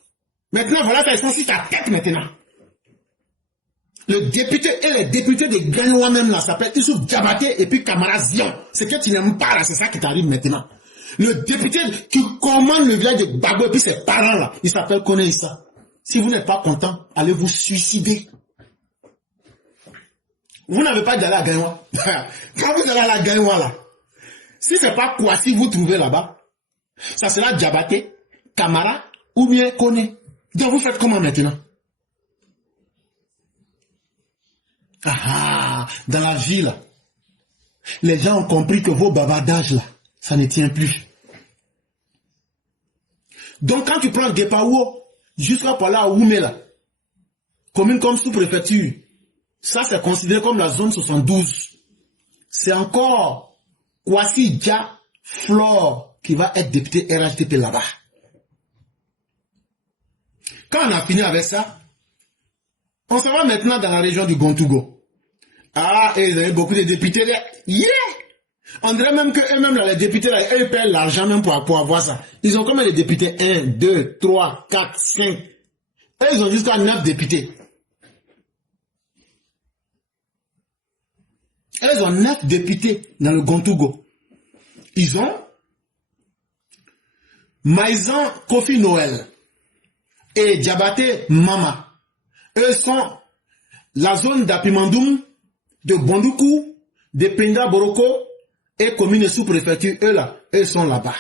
Maintenant, voilà, ils sont sur sa tête maintenant. Le député et les députés de Gagnoa même là s'appellent Issouf Diabaté et puis Kamara Zion. C'est que tu n'aimes pas là, c'est ça qui t'arrive maintenant. Le député qui commande le village de Babo et puis ses parents là, il s'appelle Kone Issa. Si vous n'êtes pas content, allez vous suicider. Vous n'avez pas d'aller à Gagnoa. Quand vous allez à la Gagnoa là, si c'est pas quoi si vous trouvez là-bas, ça sera Diabaté, Kamara ou bien Kone. Donc vous faites comment maintenant? Ah, dans la vie là, les gens ont compris que vos bavardages là, ça ne tient plus. Donc quand tu prends Gepawo, jusqu'à par là à Oumé là, commune comme sous-préfecture, ça c'est considéré comme la zone 72. C'est encore Kwasi Dja Flore qui va être député RHDP là-bas. Quand on a fini avec ça, on s'en va maintenant dans la région du Gontougo. Ah, et ils avaient beaucoup de députés là. Yeah! On dirait même que eux-mêmes, les députés, là, eux payent l'argent même pour avoir ça. Ils ont combien de députés? 1, 2, 3, 4, 5. Eux, ils ont jusqu'à 9 députés. Eux, ils ont 9 députés dans le Gontougo. Ils ont Maïzan Kofi Noël et Diabaté Mama. Eux sont la zone d'Apimandoum, de Bondoukou, de Penda Boroko et commune sous-préfecture. Eux là, eux sont là-bas.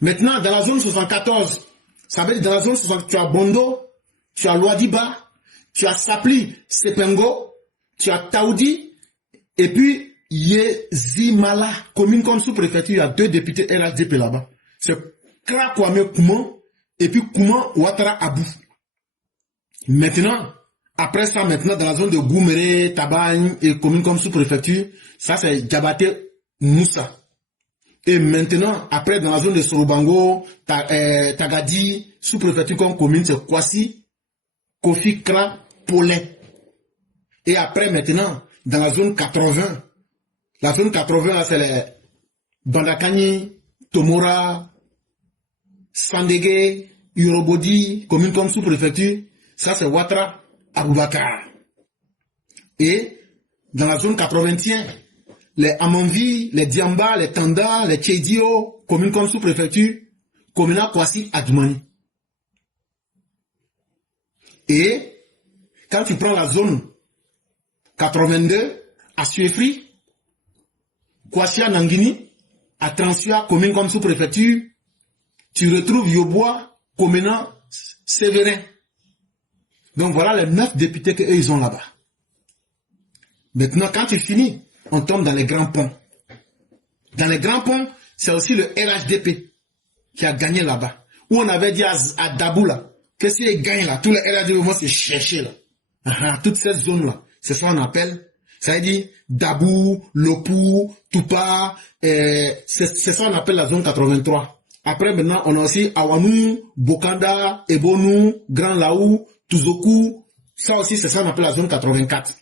Maintenant, dans la zone 74, ça veut dire dans la zone 74, tu as Bondo, tu as Loadiba, tu as Sapli, Sepengo, tu as Taoudi, et puis Yezimala, commune comme sous-préfecture, il y a 2 députés RHDP là-bas. C'est Krakwame Kouman et puis Kouman Ouattara Abou. Maintenant, après ça, maintenant, dans la zone de Gouméré, Tabagne et commune comme sous-préfecture, ça c'est Diabaté Moussa. Et maintenant, après, dans la zone de Sorobango, Tagadi, sous-préfecture comme commune, c'est Kwasi, Kofi Kra, Polé. Et après, maintenant, dans la zone 80, la zone 80, là, c'est les Bandakani, Tomora, Sandege, Urobodi, commune comme sous-préfecture, ça c'est Ouattara, Aboubakar. Et dans la zone 81, les Amanvi, les Diamba, les Tanda, les Tchedio, communes comme sous-préfecture, commune Kwasi Adjoumani. Et quand tu prends la zone 82, à Suefri, Kwasi Nangini, à Transua, commune comme sous-préfecture, tu retrouves Yobois, commune Sévérin. Donc voilà les 9 députés qu'eux ils ont là-bas. Maintenant, quand tu finis, on tombe dans les grands ponts. Dans les grands ponts, c'est aussi le RHDP qui a gagné là-bas. Où on avait dit à Dabou là, que s'il gagne là, tous les RHDP vont se chercher là. Toutes ces zones-là, c'est ça qu'on appelle. Ça veut dire Dabou, Lopou, Tupa, c'est ça qu'on appelle la zone 83. Après maintenant, on a aussi Awanou, Bokanda, Ebonou, Grand Laou, Touzoku. Ça aussi, c'est ça qu'on appelle la zone 84.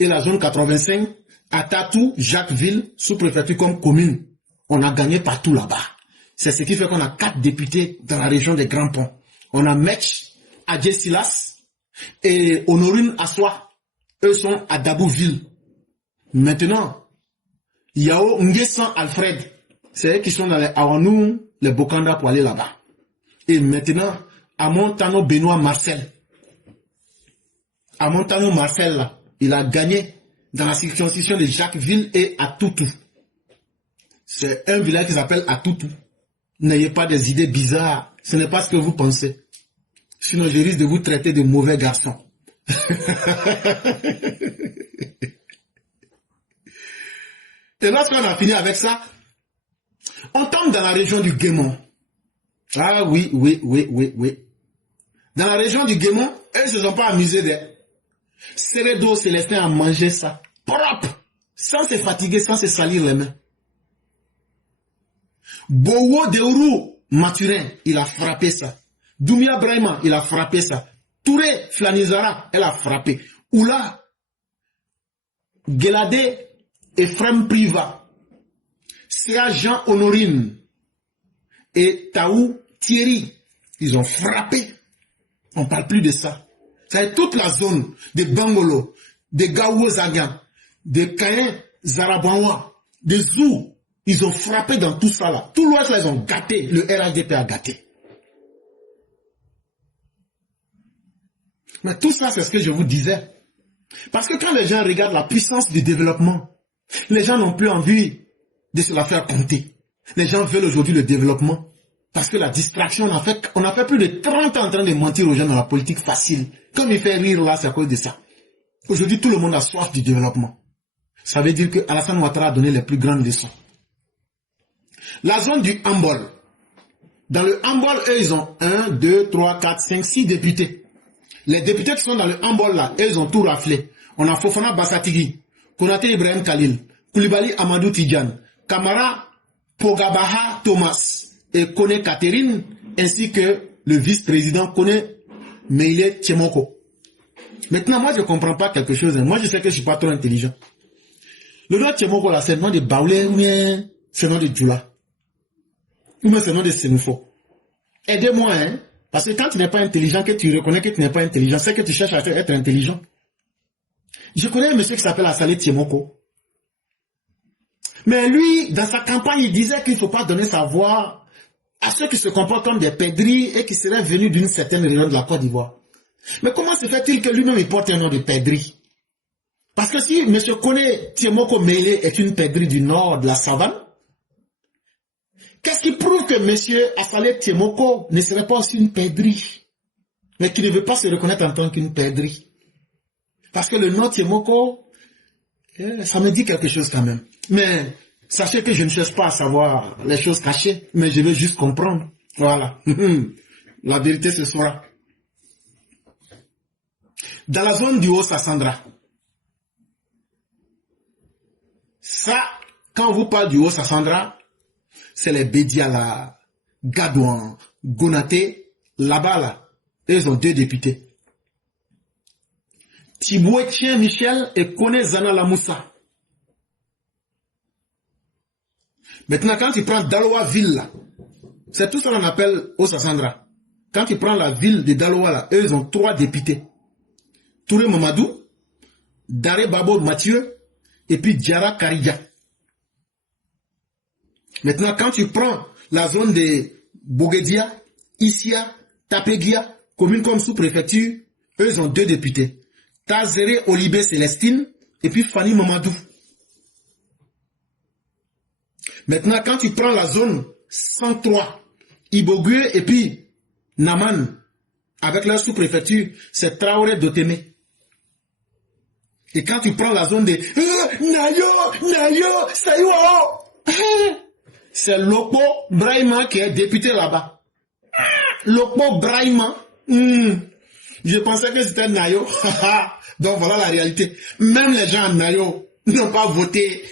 Et la zone 85, Atatou, Jacquesville, sous-préfecture comme commune. On a gagné partout là-bas. C'est ce qui fait qu'on a 4 députés dans la région des Grands Ponts. On a Metch, Adje Silas et Honorine Assoa. Eux sont à Dabouville. Maintenant, Yao Nguessan Alfred, c'est eux qui sont dans les Awanou, les Bokanda pour aller là-bas. Et maintenant, à Montano Benoît Marcel. À Montano Marcel, là, il a gagné dans la circonscription de Jacquesville et à Toutou. C'est un village qui s'appelle Atoutou. N'ayez pas des idées bizarres. Ce n'est pas ce que vous pensez. Sinon, je risque de vous traiter de mauvais garçon. Et lorsqu'on a fini avec ça, on tombe dans la région du Guémon. Ah oui. Dans la région du Guémon, eux ne se sont pas amusés de Cérédo Célestin à manger ça. Propre. Sans se fatiguer, sans se salir les mains. Bowo Deourou Mathurin, il a frappé ça. Doumia Brahima, il a frappé ça. Touré Flanizara, elle a frappé. Oula, Gelade, Ephraim Priva, Séa Jean Honorine et Taou Thierry, ils ont frappé. On ne parle plus de ça. C'est toute la zone de Bangolo, de Gawo Zagan, de Kayen Zarabawa, de Zou. Ils ont frappé dans tout ça là. Tout l'Ouest, ils ont gâté. Le RHDP a gâté. Mais tout ça, c'est ce que je vous disais. Parce que quand les gens regardent la puissance du développement, les gens n'ont plus envie de se la faire compter. Les gens veulent aujourd'hui le développement. Parce que la distraction, on a fait plus de 30 ans en train de mentir aux gens dans la politique facile. Comme il fait rire là, c'est à cause de ça. Aujourd'hui, tout le monde a soif du développement. Ça veut dire que Alassane Ouattara a donné les plus grandes leçons. La zone du Hambol. Dans le Hambol, eux, ils ont 1, 2, 3, 4, 5, 6 députés. Les députés qui sont dans le Hambol là, eux, ils ont tout raflé. On a Fofana Bassatigui, Konaté Ibrahim Khalil, Koulibaly Amadou Tidjane, Kamara Pogabaha Thomas et Kone Catherine, ainsi que le vice-président Kone Meile Tchemoko. Maintenant, moi, je ne comprends pas quelque chose. Moi, je sais que je ne suis pas trop intelligent. Le nom Tchemoko là, c'est le nom de Baoulé ou bien c'est le nom de Djoula. Ou bien c'est le nom de Sénoufo. Aidez-moi, hein. Parce que quand tu n'es pas intelligent, que tu reconnais que tu n'es pas intelligent, c'est que tu cherches à être intelligent. Je connais un monsieur qui s'appelle Assalé Tchemoko. Mais lui, dans sa campagne, il disait qu'il ne faut pas donner sa voix à ceux qui se comportent comme des pèdris et qui seraient venus d'une certaine région de la Côte d'Ivoire. Mais comment se fait-il que lui-même il porte un nom de pèdri? Parce que si M. Kone Tchemoko Meile est une pèdri du nord de la savane, qu'est-ce qui prouve que M. Assalé Tchemoko ne serait pas aussi une pèdri, mais qui ne veut pas se reconnaître en tant qu'une pèdri? Parce que le nom Tchemoko, ça me dit quelque chose quand même. Mais sachez que je ne cherche pas à savoir les choses cachées, mais je veux juste comprendre. Voilà. La vérité se saura. Dans la zone du Haut-Sassandra, ça, quand on vous parle du Haut-Sassandra, c'est les Bédiala, Gadouan, Gonaté, là-bas, là. Ils ont 2 députés. Thiboué Tien Michel et Kone Zana Lamoussa. Maintenant, quand tu prends Daloa ville, là, c'est tout ça qu'on appelle Haut-Sassandra. Quand tu prends la ville de Daloa, là, eux, ils ont 3 députés. Touré Mamadou, Daré Babo Mathieu, et puis Diara Karidja. Maintenant, quand tu prends la zone de Boguedia, Issia, Tapegia, commune comme sous-préfecture, eux, ils ont 2 députés. Tazere Olibé Célestine, et puis Fanny Mamadou. Maintenant, quand tu prends la zone 103, Ibogue et puis Naman, avec leur sous-préfecture, c'est Traoré Dotemé. Et quand tu prends la zone des Nayo, ça y est, c'est Lopo Brahima qui est député là-bas. Lopo Brahima. Je pensais que c'était Nayo. Donc voilà la réalité. Même les gens à Nayo n'ont pas voté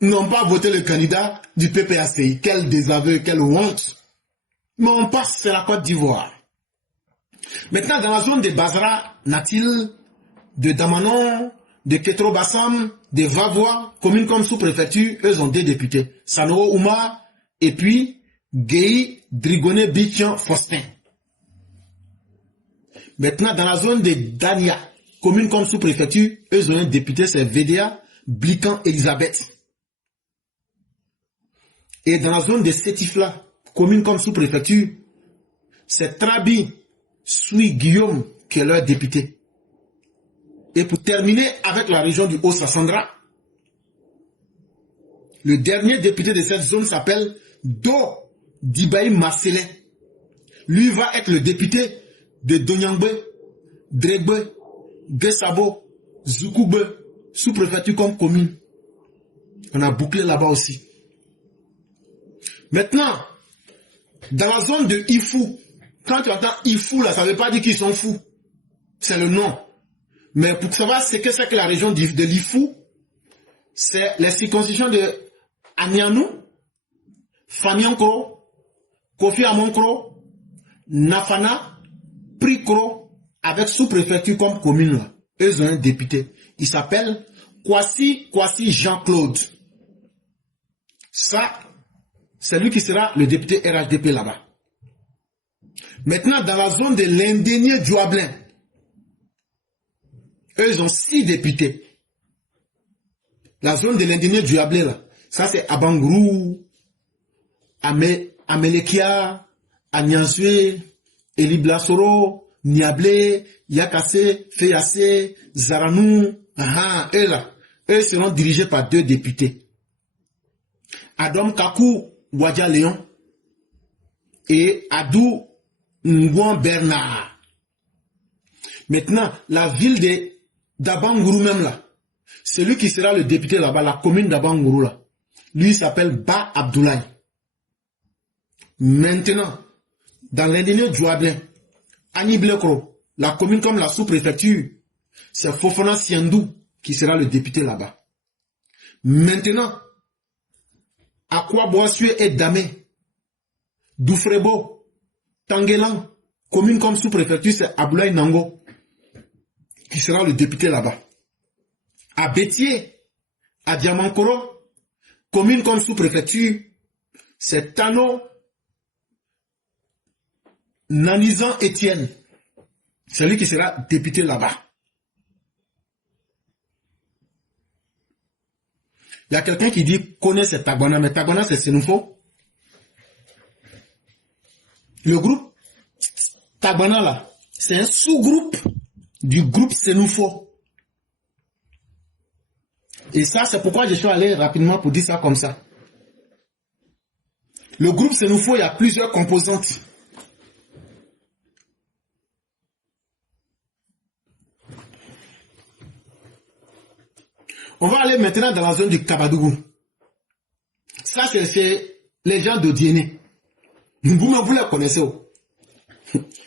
le candidat du PPACI. Quel désaveu, quelle honte. Mais on passe, c'est la Côte d'Ivoire. Maintenant, dans la zone de Bazara, Natil, de Damanon, de Ketro-Bassam, de Vavois, communes comme sous-préfecture, eux ont 2 députés. Sanoro Ouma, et puis Guéhi, Drigoné, Bichian, Faustin. Maintenant, dans la zone de Dania, commune comme sous-préfecture, eux ont un député, c'est VDA, Blican, Elisabeth. Et dans la zone de Sétifla, commune comme sous-préfecture, c'est Trabi, Soui, Guillaume, qui est leur député. Et pour terminer avec la région du Haut-Sassandra, le dernier député de cette zone s'appelle Do Dibaï Marcelin. Lui va être le député de Donyangbe, Dregbe, Gesabo, Zoukoube, sous-préfecture comme commune. On a bouclé là-bas aussi. Maintenant, dans la zone de Ifou, quand tu entends Ifou là, ça ne veut pas dire qu'ils sont fous. C'est le nom. Mais pour savoir ce que c'est que la région de l'Ifou, c'est les circoncisions de Anianou, Famiankro, Kofi Amonkro, Nafana, Prikro, avec sous-préfecture comme commune là. Eux ont un député. Il s'appelle Kwasi Jean-Claude. Ça, c'est lui qui sera le député RHDP là-bas. Maintenant, dans la zone de l'Indénié Douablin, eux ont 6 députés. La zone de l'Indénié Douablin, là, ça c'est Abangrou, Amelekia, Anyansue, Eliblasoro, Niablé, Yakase, Feyase, Zaranou, eux là, eux seront dirigés par 2 députés. Adam Kakou, Wadja Léon, et Adou Ngouan Bernard. Maintenant, la ville d'Abangourou même là, celui qui sera le député là-bas, la commune d'Abangourou là, lui s'appelle Ba Abdoulaye. Maintenant, dans l'Indénié Douablin, Ani Blekro, la commune comme la sous-préfecture, c'est Fofana Siandou qui sera le député là-bas. Maintenant, Akwa-Boissue et Damé, Doufrebo, Tanguelan, commune comme sous-préfecture, c'est Abdoulaye Nango qui sera le député là-bas. À Bétier, à Diamankoro, commune comme sous-préfecture, c'est Tano Nanizan Etienne. C'est lui qui sera député là-bas. Il y a quelqu'un qui dit connaît cette Tagwana, mais Tagwana c'est Sénoufo. Le groupe Tagwana là, c'est un sous-groupe du groupe Sénoufo. Et ça, c'est pourquoi je suis allé rapidement pour dire ça comme ça. Le groupe Sénoufo, il y a plusieurs composantes. On va aller maintenant dans la zone du Kabadougou. Ça, c'est les gens de Diéné. Vous les connaissez.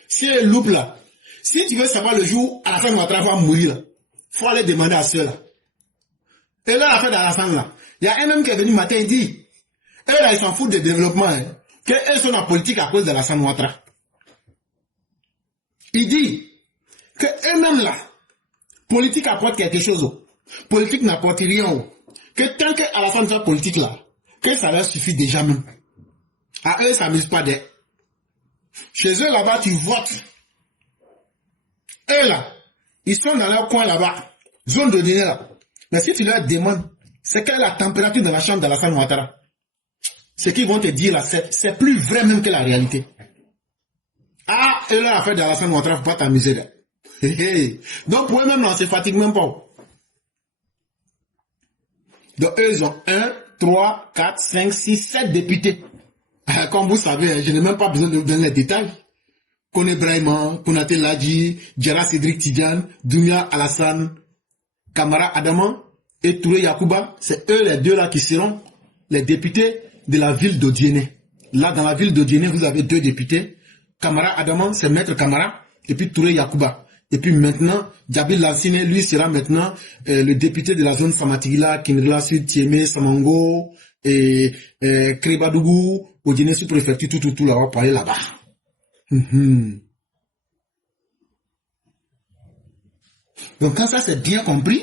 C'est loup là. Si tu veux savoir le jour à la fin de notre travail va mourir, il faut aller demander à ceux-là. Et là, à la fin de la fin, là, il y a un homme qui est venu matin et dit, eux là, ils s'en foutent de développement, hein, qu'eux sont en politique à cause de la Ouattara. Il dit que eux-mêmes là, politique apporte quelque chose. Politique n'apporte rien. Que tant qu'à la fin de cette politique là, que ça leur suffit déjà même. À eux, ça ne mise pas d'aide. Chez eux là-bas, tu votes. Eux là, ils sont dans leur coin là-bas, zone de dîner là. Mais si tu leur demandes, c'est quelle est la température de la chambre de la Ouattara, ce qu'ils vont te dire là, c'est plus vrai même que la réalité. Ah, et là, l'affaire de la Ouattara, faut pas t'amuser là. Donc pour eux-mêmes, on se fatigue même pas. Donc eux, ils ont 1, 3, 4, 5, 6, 7 députés. Comme vous savez, je n'ai même pas besoin de vous donner les détails. Kone Brahima, Konaté Ladji, Djara Cédric Tidiane, Doumia Alassane, Kamara Adama et Touré Yacouba, c'est eux les deux là qui seront les députés de la ville d'Odiéné. Là, dans la ville d'Odiéné, vous avez deux députés. Kamara Adama, c'est Maître Kamara, et puis Touré Yacouba. Et puis maintenant, Djabil Lassine, lui, sera maintenant le député de la zone Samatigila, Kinrila Sud, Tiémé, Samango, et Krebadougou, Odiéné sous-préfecture, tout là, on va parler là-bas. Donc quand ça c'est bien compris,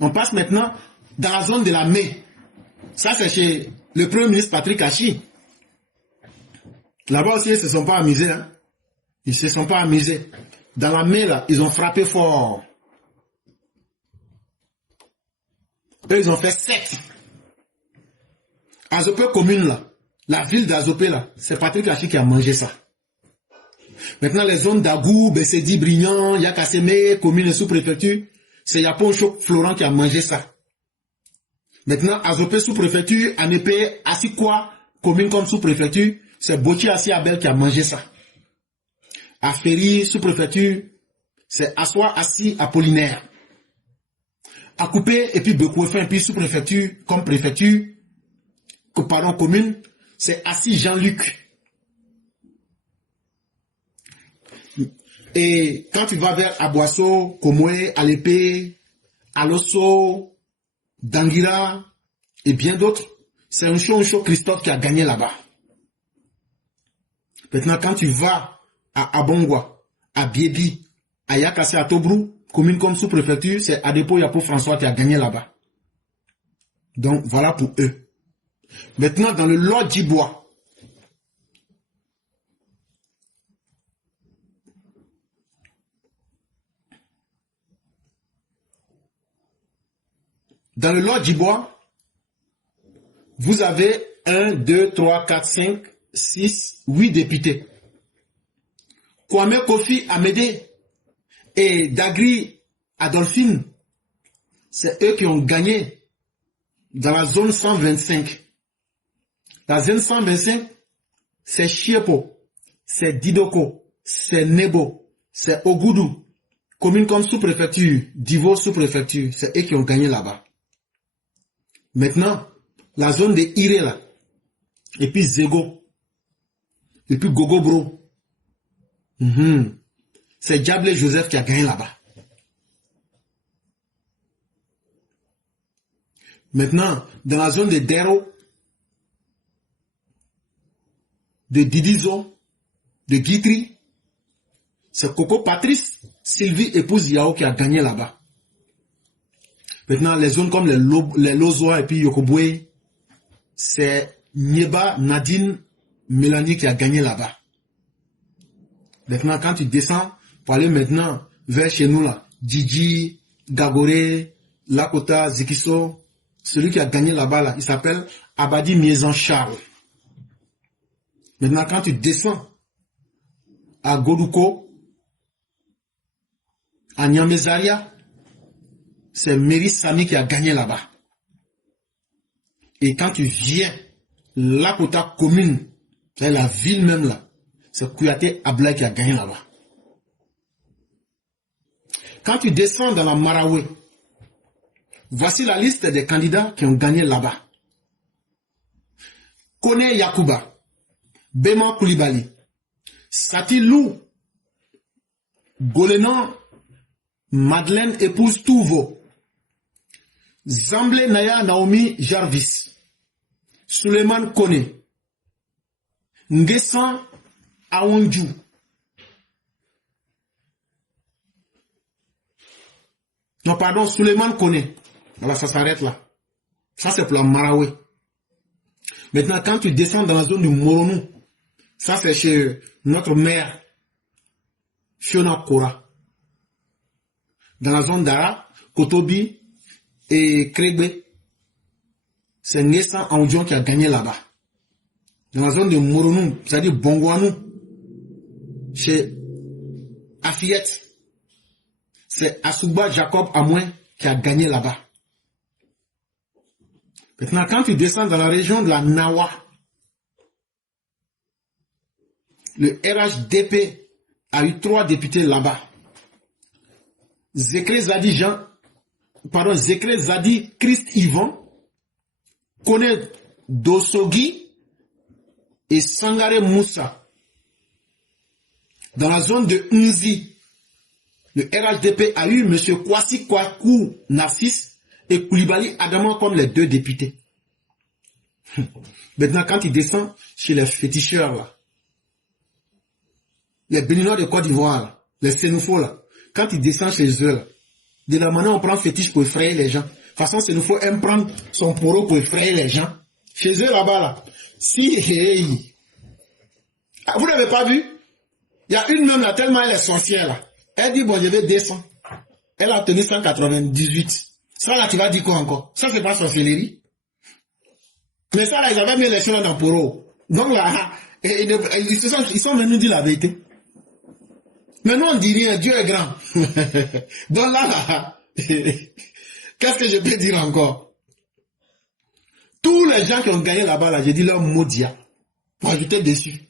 on passe maintenant dans la zone de la Mé. Ça c'est chez le Premier ministre Patrick Achi. Là-bas aussi ils ne se sont pas amusés. Hein? Ils ne se sont pas amusés. Dans la Mé là, ils ont frappé fort. Eux ils ont fait 7. Azopé commune là, la ville d'Azopé là, c'est Patrick Achi qui a mangé ça. Maintenant, les zones d'Agou, Bessedi, Brignan, Yakasseme, commune et sous-préfecture, c'est Yapon Chok Florent qui a mangé ça. Maintenant, Azopé sous-préfecture, Anépé, Assikwa, commune comme sous-préfecture, c'est Boti Assi Abel qui a mangé ça. Aferi sous-préfecture, c'est Assoa Assi Apollinaire. Akoupé et puis Bekouefin et puis sous-préfecture comme préfecture, pardon, commune, c'est Assi Jean-Luc. Et quand tu vas vers Aboasso, Komoué, Alépé, Alosso, Dangira et bien d'autres, c'est un show Christophe qui a gagné là-bas. Maintenant, quand tu vas à Abongwa, à Biebi, à Yakassé, à Tobrou, commune comme sous-préfecture, c'est Adepo Yapo François qui a gagné là-bas. Donc, voilà pour eux. Maintenant, dans le Lot d'Ibois, dans le Lot d'Ibois, vous avez 1, 2, 3, 4, 5, 6, 8 députés. Kwame Kofi Amédé et Dagri Adolphine, c'est eux qui ont gagné dans la zone 125. La zone 125, c'est Chiepo, c'est Didoko, c'est Nebo, c'est Ogoudou, commune comme sous-préfecture, Divo sous-préfecture, c'est eux qui ont gagné là-bas. Maintenant, la zone de Iré là, et puis Zego, et puis Gogobro, c'est Diable Joseph qui a gagné là-bas. Maintenant, dans la zone de Dero, de Didizo, de Guitry, c'est Coco Patrice, Sylvie épouse Yao qui a gagné là-bas. Maintenant, les zones comme les Lozoa et puis Yokobwe, c'est Nieba, Nadine, Mélanie qui a gagné là-bas. Maintenant, quand tu descends, pour aller maintenant vers chez nous là, Djidji, Gagoré, Lakota, Zikiso, celui qui a gagné là-bas là, il s'appelle Abadi Miezan Charles. Maintenant, quand tu descends à Godouko, à Niamezaria, c'est Méris Sami qui a gagné là-bas. Et quand tu viens, Lakota commune, c'est la ville même là, c'est Kouyaté Ablaï qui a gagné là-bas. Quand tu descends dans la Maraoué, voici la liste des candidats qui ont gagné là-bas. Kone Yacouba, Bema Koulibaly, Sati Lou, Golenan, Madeleine épouse Touvo, Zamble Naya Naomi Jarvis, Suleiman Kone, Ngesan Aoundjou, non pardon, Suleiman Kone. Voilà, ça s'arrête là. Ça c'est pour la Maraoué. Maintenant, quand tu descends dans la zone du Moronou, ça c'est chez notre mère Fiona Kora. Dans la zone d'Ara, Kotobi et Krégbe, c'est Nessa Aoudjon qui a gagné là-bas. Dans la zone de Moronou, c'est-à-dire Bongouanou, chez Afiette, c'est Asuba Jacob Amouin qui a gagné là-bas. Maintenant, quand tu descends dans la région de la Nawa, le RHDP a eu 3 députés là-bas. Zekre Zadi Christ Yvan, Kone Dosogi et Sangare Moussa. Dans la zone de Nzi, le RHDP a eu M. Kwasi Kwaku Narcisse et Koulibaly Adama comme les 2 députés. Maintenant, quand il descend chez les féticheurs, là, les Béninois de Côte d'Ivoire, là, les Sénoufos, là, quand il descend chez eux, là, de la manière on prend fétiche pour effrayer les gens. De toute façon, Sénoufo aime prendre son poro pour effrayer les gens. Chez eux, là-bas, là, si, hey, vous n'avez pas vu? Il y a une même là, tellement elle est sorcière, là. Elle dit, bon, je vais descendre. Elle a tenu 198. Ça, là, tu vas dire quoi encore? Ça, c'est pas sorcellerie. Mais ça, là, ils avaient mis les choses dans le poro. Donc là, ils sont venus dire la vérité. Mais nous, on dit rien, Dieu est grand. Donc là, qu'est-ce que je peux dire encore? Tous les gens qui ont gagné là-bas, là, j'ai dit leur maudit. Moi, j'étais déçu.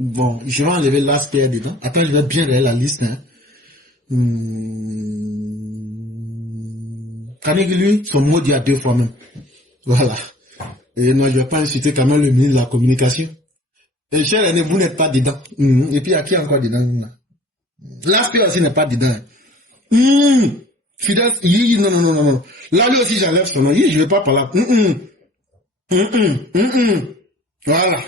Bon, je vais enlever l'aspect dedans. Attends, je vais bien regarder la liste. Hein. Kanegi, lui, son maudit a 2 fois même. Voilà. Et moi, je ne vais pas insulter quand même le ministre de la Communication. Et cher aîné, vous n'êtes pas dedans. Et puis, il y a qui encore dedans? L'aspect aussi n'est pas dedans. Fidèle, non. Là, lui aussi, j'enlève son nom. Je ne vais pas parler. Voilà.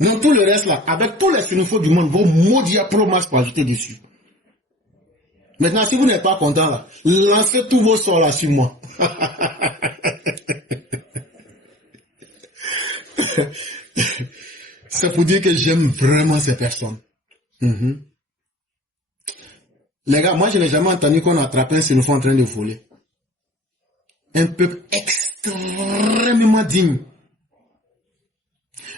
Non, tout le reste là, avec tous les Sénoufos du monde, vos maudits pro-masse pour ajouter dessus. Maintenant, si vous n'êtes pas content là, lancez tous vos sorts là sur moi. C'est pour dire que j'aime vraiment ces personnes. Les gars, moi je n'ai jamais entendu qu'on attrape un Sénoufo en train de voler. Un peuple extrêmement digne.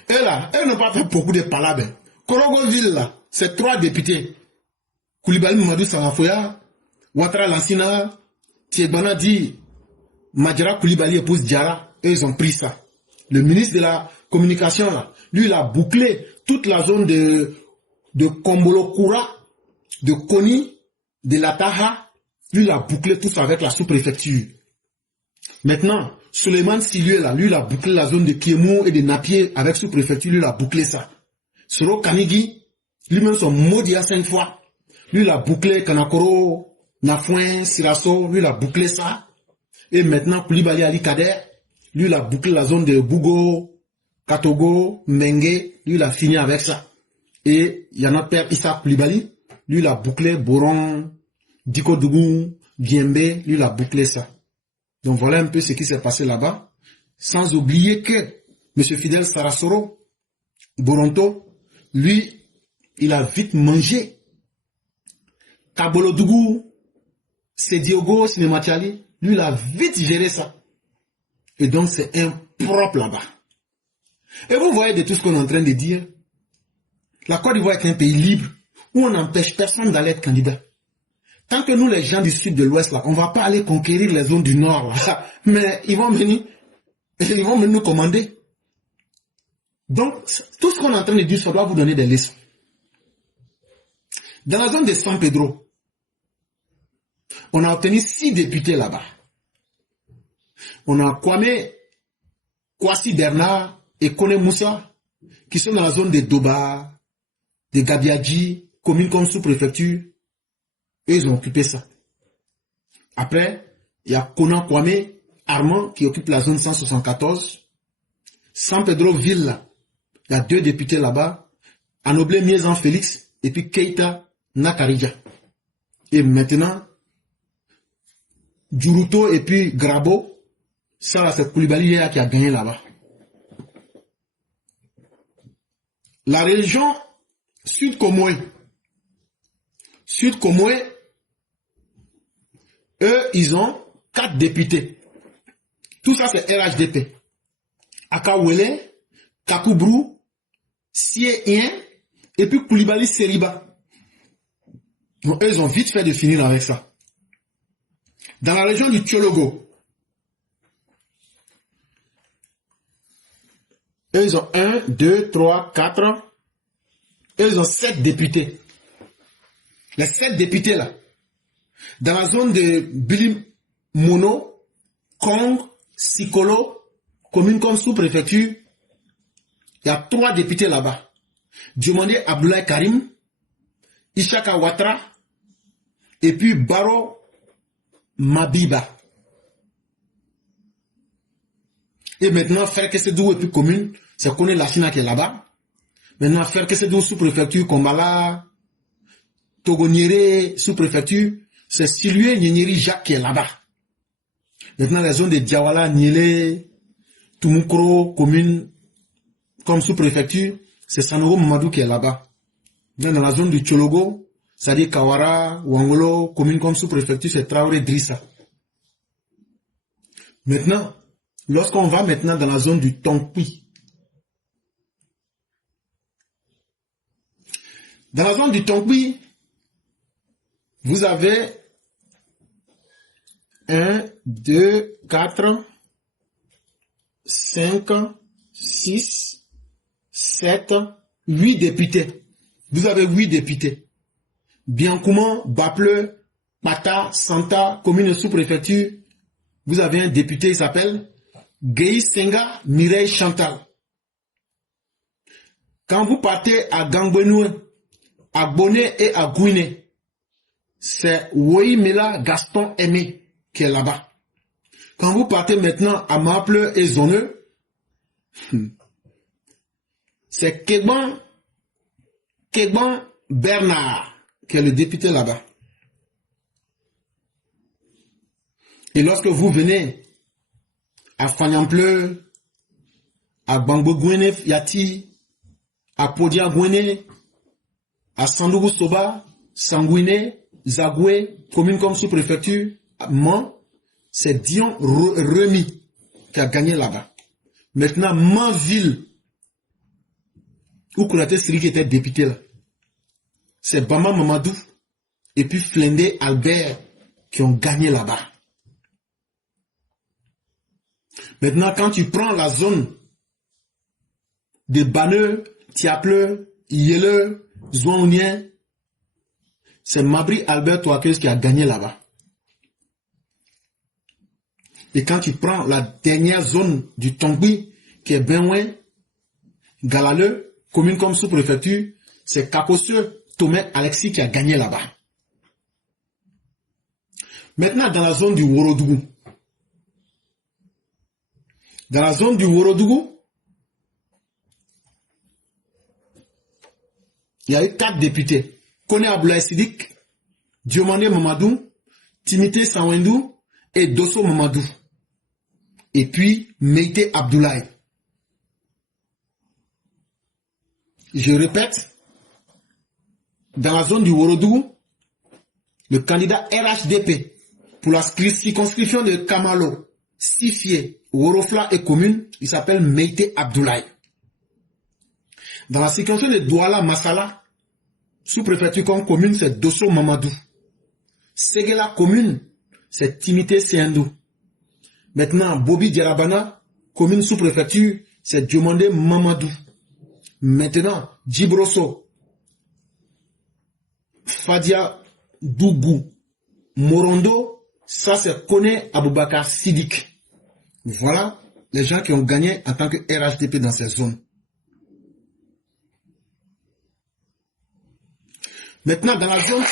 Et là, elles n'ont pas fait beaucoup de palabres. Korogoville, là, c'est 3 députés. Koulibaly Mamadou Sangafoya, Ouattara Lansina, Thiebana dit, Madjara Koulibaly épouse Diarra, et ils ont pris ça. Le ministre de la Communication, là, lui, il a bouclé toute la zone de Kombolokura, de Koni, de Lataha, lui, il a bouclé tout ça avec la sous-préfecture. Maintenant, Suleiman Silieu, là, lui, il a bouclé la zone de Kiemou et de Napier avec sous-préfecture, lui, il a bouclé ça. Soro Kanigi, lui-même, son maudit à 5 fois. Lui, il a bouclé Kanakoro, Nafouin, Sirasso, lui, il a bouclé ça. Et maintenant, Koulibaly Ali Kader, lui, il a bouclé la zone de Bougo, Katogo, Mengue, lui, il a fini avec ça. Et il y en a père Issa Koulibaly, lui, il a bouclé Boron, Dikodougou, Diembe, lui, il a bouclé ça. Donc voilà un peu ce qui s'est passé là-bas. Sans oublier que M. Fidel Sarasoro, Boronto, lui, il a vite mangé. Kabolodougou, Sediogo, Sinematiali, lui, il a vite géré ça. Et donc c'est impropre là-bas. Et vous voyez de tout ce qu'on est en train de dire, la Côte d'Ivoire est un pays libre où on n'empêche personne d'aller être candidat. Tant que nous, les gens du sud de l'ouest, là, on ne va pas aller conquérir les zones du nord, là. Mais ils vont venir nous commander. Donc, tout ce qu'on est en train de dire, ça doit vous donner des leçons. Dans la zone de San Pedro, on a obtenu 6 députés là-bas. On a Kwasi Bernard et Kone Moussa, qui sont dans la zone de Doba, de Gabiadji, commune comme sous-préfecture. Et ils ont occupé ça. Après, il y a Konan Kwame, Armand, qui occupe la zone 174. San Pedro Ville, il y a 2 députés là-bas. Anoblé Miezan Félix, et puis Keita Nakarija. Et maintenant, Djuruto et puis Grabo, ça là, c'est Koulibaly qui a gagné là-bas. La région Sud-Comoé. Eux, ils ont 4 députés. Tout ça, c'est RHDP. Akawele, Kakoubrou, Sié-Ien, et puis Koulibaly Seriba. Donc, eux, ils ont vite fait de finir avec ça. Dans la région du Tchologo, eux, ils ont 1, 2, 3, 4, Eux, ils ont 7 députés. Les 7 députés là. Dans la zone de Bilim Mono, Kong, Sikolo, commune comme sous-préfecture, il y a 3 députés là-bas. Diomandé Abdoulaye Karim, Ishaka Ouattara, et puis Baro Mabiba. Et maintenant, faire que c'est d'où et puis commune, c'est qu'on est la Chine qui est là-bas. Maintenant, faire que c'est d'où sous-préfecture, Kombala, Togoniere, sous-préfecture, c'est Silue Nyeri Jacques qui est là-bas. Maintenant, la zone de Diawala, Niele, Tumukro, commune, comme sous-préfecture, c'est Sanoro Mamadou qui est là-bas. Dans la zone du Tchologo, c'est-à-dire Kawara, Wangolo, commune comme sous-préfecture, c'est Traoré Drissa. Maintenant, lorsqu'on va maintenant dans la zone du Tonkpi, dans la zone du Tonkpi, vous avez 1, 2, 4, 5, 6, 7, 8 députés. Vous avez 8 députés. Biankouman, Baple, Pata, Santa, commune sous-préfecture. Vous avez un député, il s'appelle Gueye Senga Mireille Chantal. Quand vous partez à Gangbenoué, à Bonnet et à Gouiné, c'est Woyimela Gaston Aimé qui est là-bas. Quand vous partez maintenant à Maple et Zoneux, c'est Kegban Bernard qui est le député là-bas. Et lorsque vous venez à Fanyample, à Bangbo Gouene Yati, à Podia Gouene, à Sandougou Soba, Sangouine, Zagoué, commune comme sous-préfecture, Man, c'est Dion Remy qui a gagné là-bas. Maintenant, Manville, où Koulaté Siri qui était député là, c'est Bama Mamadou et puis Flendé Albert qui ont gagné là-bas. Maintenant, quand tu prends la zone de Baneux, Tiaple, Yele, Zouanien, c'est Mabri Albert Touakeus qui a gagné là-bas. Et quand tu prends la dernière zone du Tongui, qui est Benouin, Galale, commune comme sous-préfecture, c'est Kaposeux, Tomé Alexis qui a gagné là-bas. Maintenant, dans la zone du Worodougou. Dans la zone du Worodougou, il y a eu 4 députés. Kone Abdoulaye Sidik, Diomandé Mamadou, Timité Sawendou et Dosso Mamadou. Et puis Meïté Abdoulaye. Je répète, dans la zone du Worodougou, le candidat RHDP pour la circonscription de Kamalo, Sifié, Worofla et commune, il s'appelle Meïté Abdoulaye. Dans la circonscription de Douala Massala, sous-préfecture comme commune, c'est Dosso Mamadou. Séguéla commune, c'est Timité Seyendou. Maintenant, Bobi Djarabana, commune sous-préfecture, c'est Diomandé Mamadou. Maintenant, Djibroso, Fadia Dougou, Morondo, ça c'est Kone Aboubakar Sidik. Voilà les gens qui ont gagné en tant que RHDP dans ces zones. Maintenant, dans la zone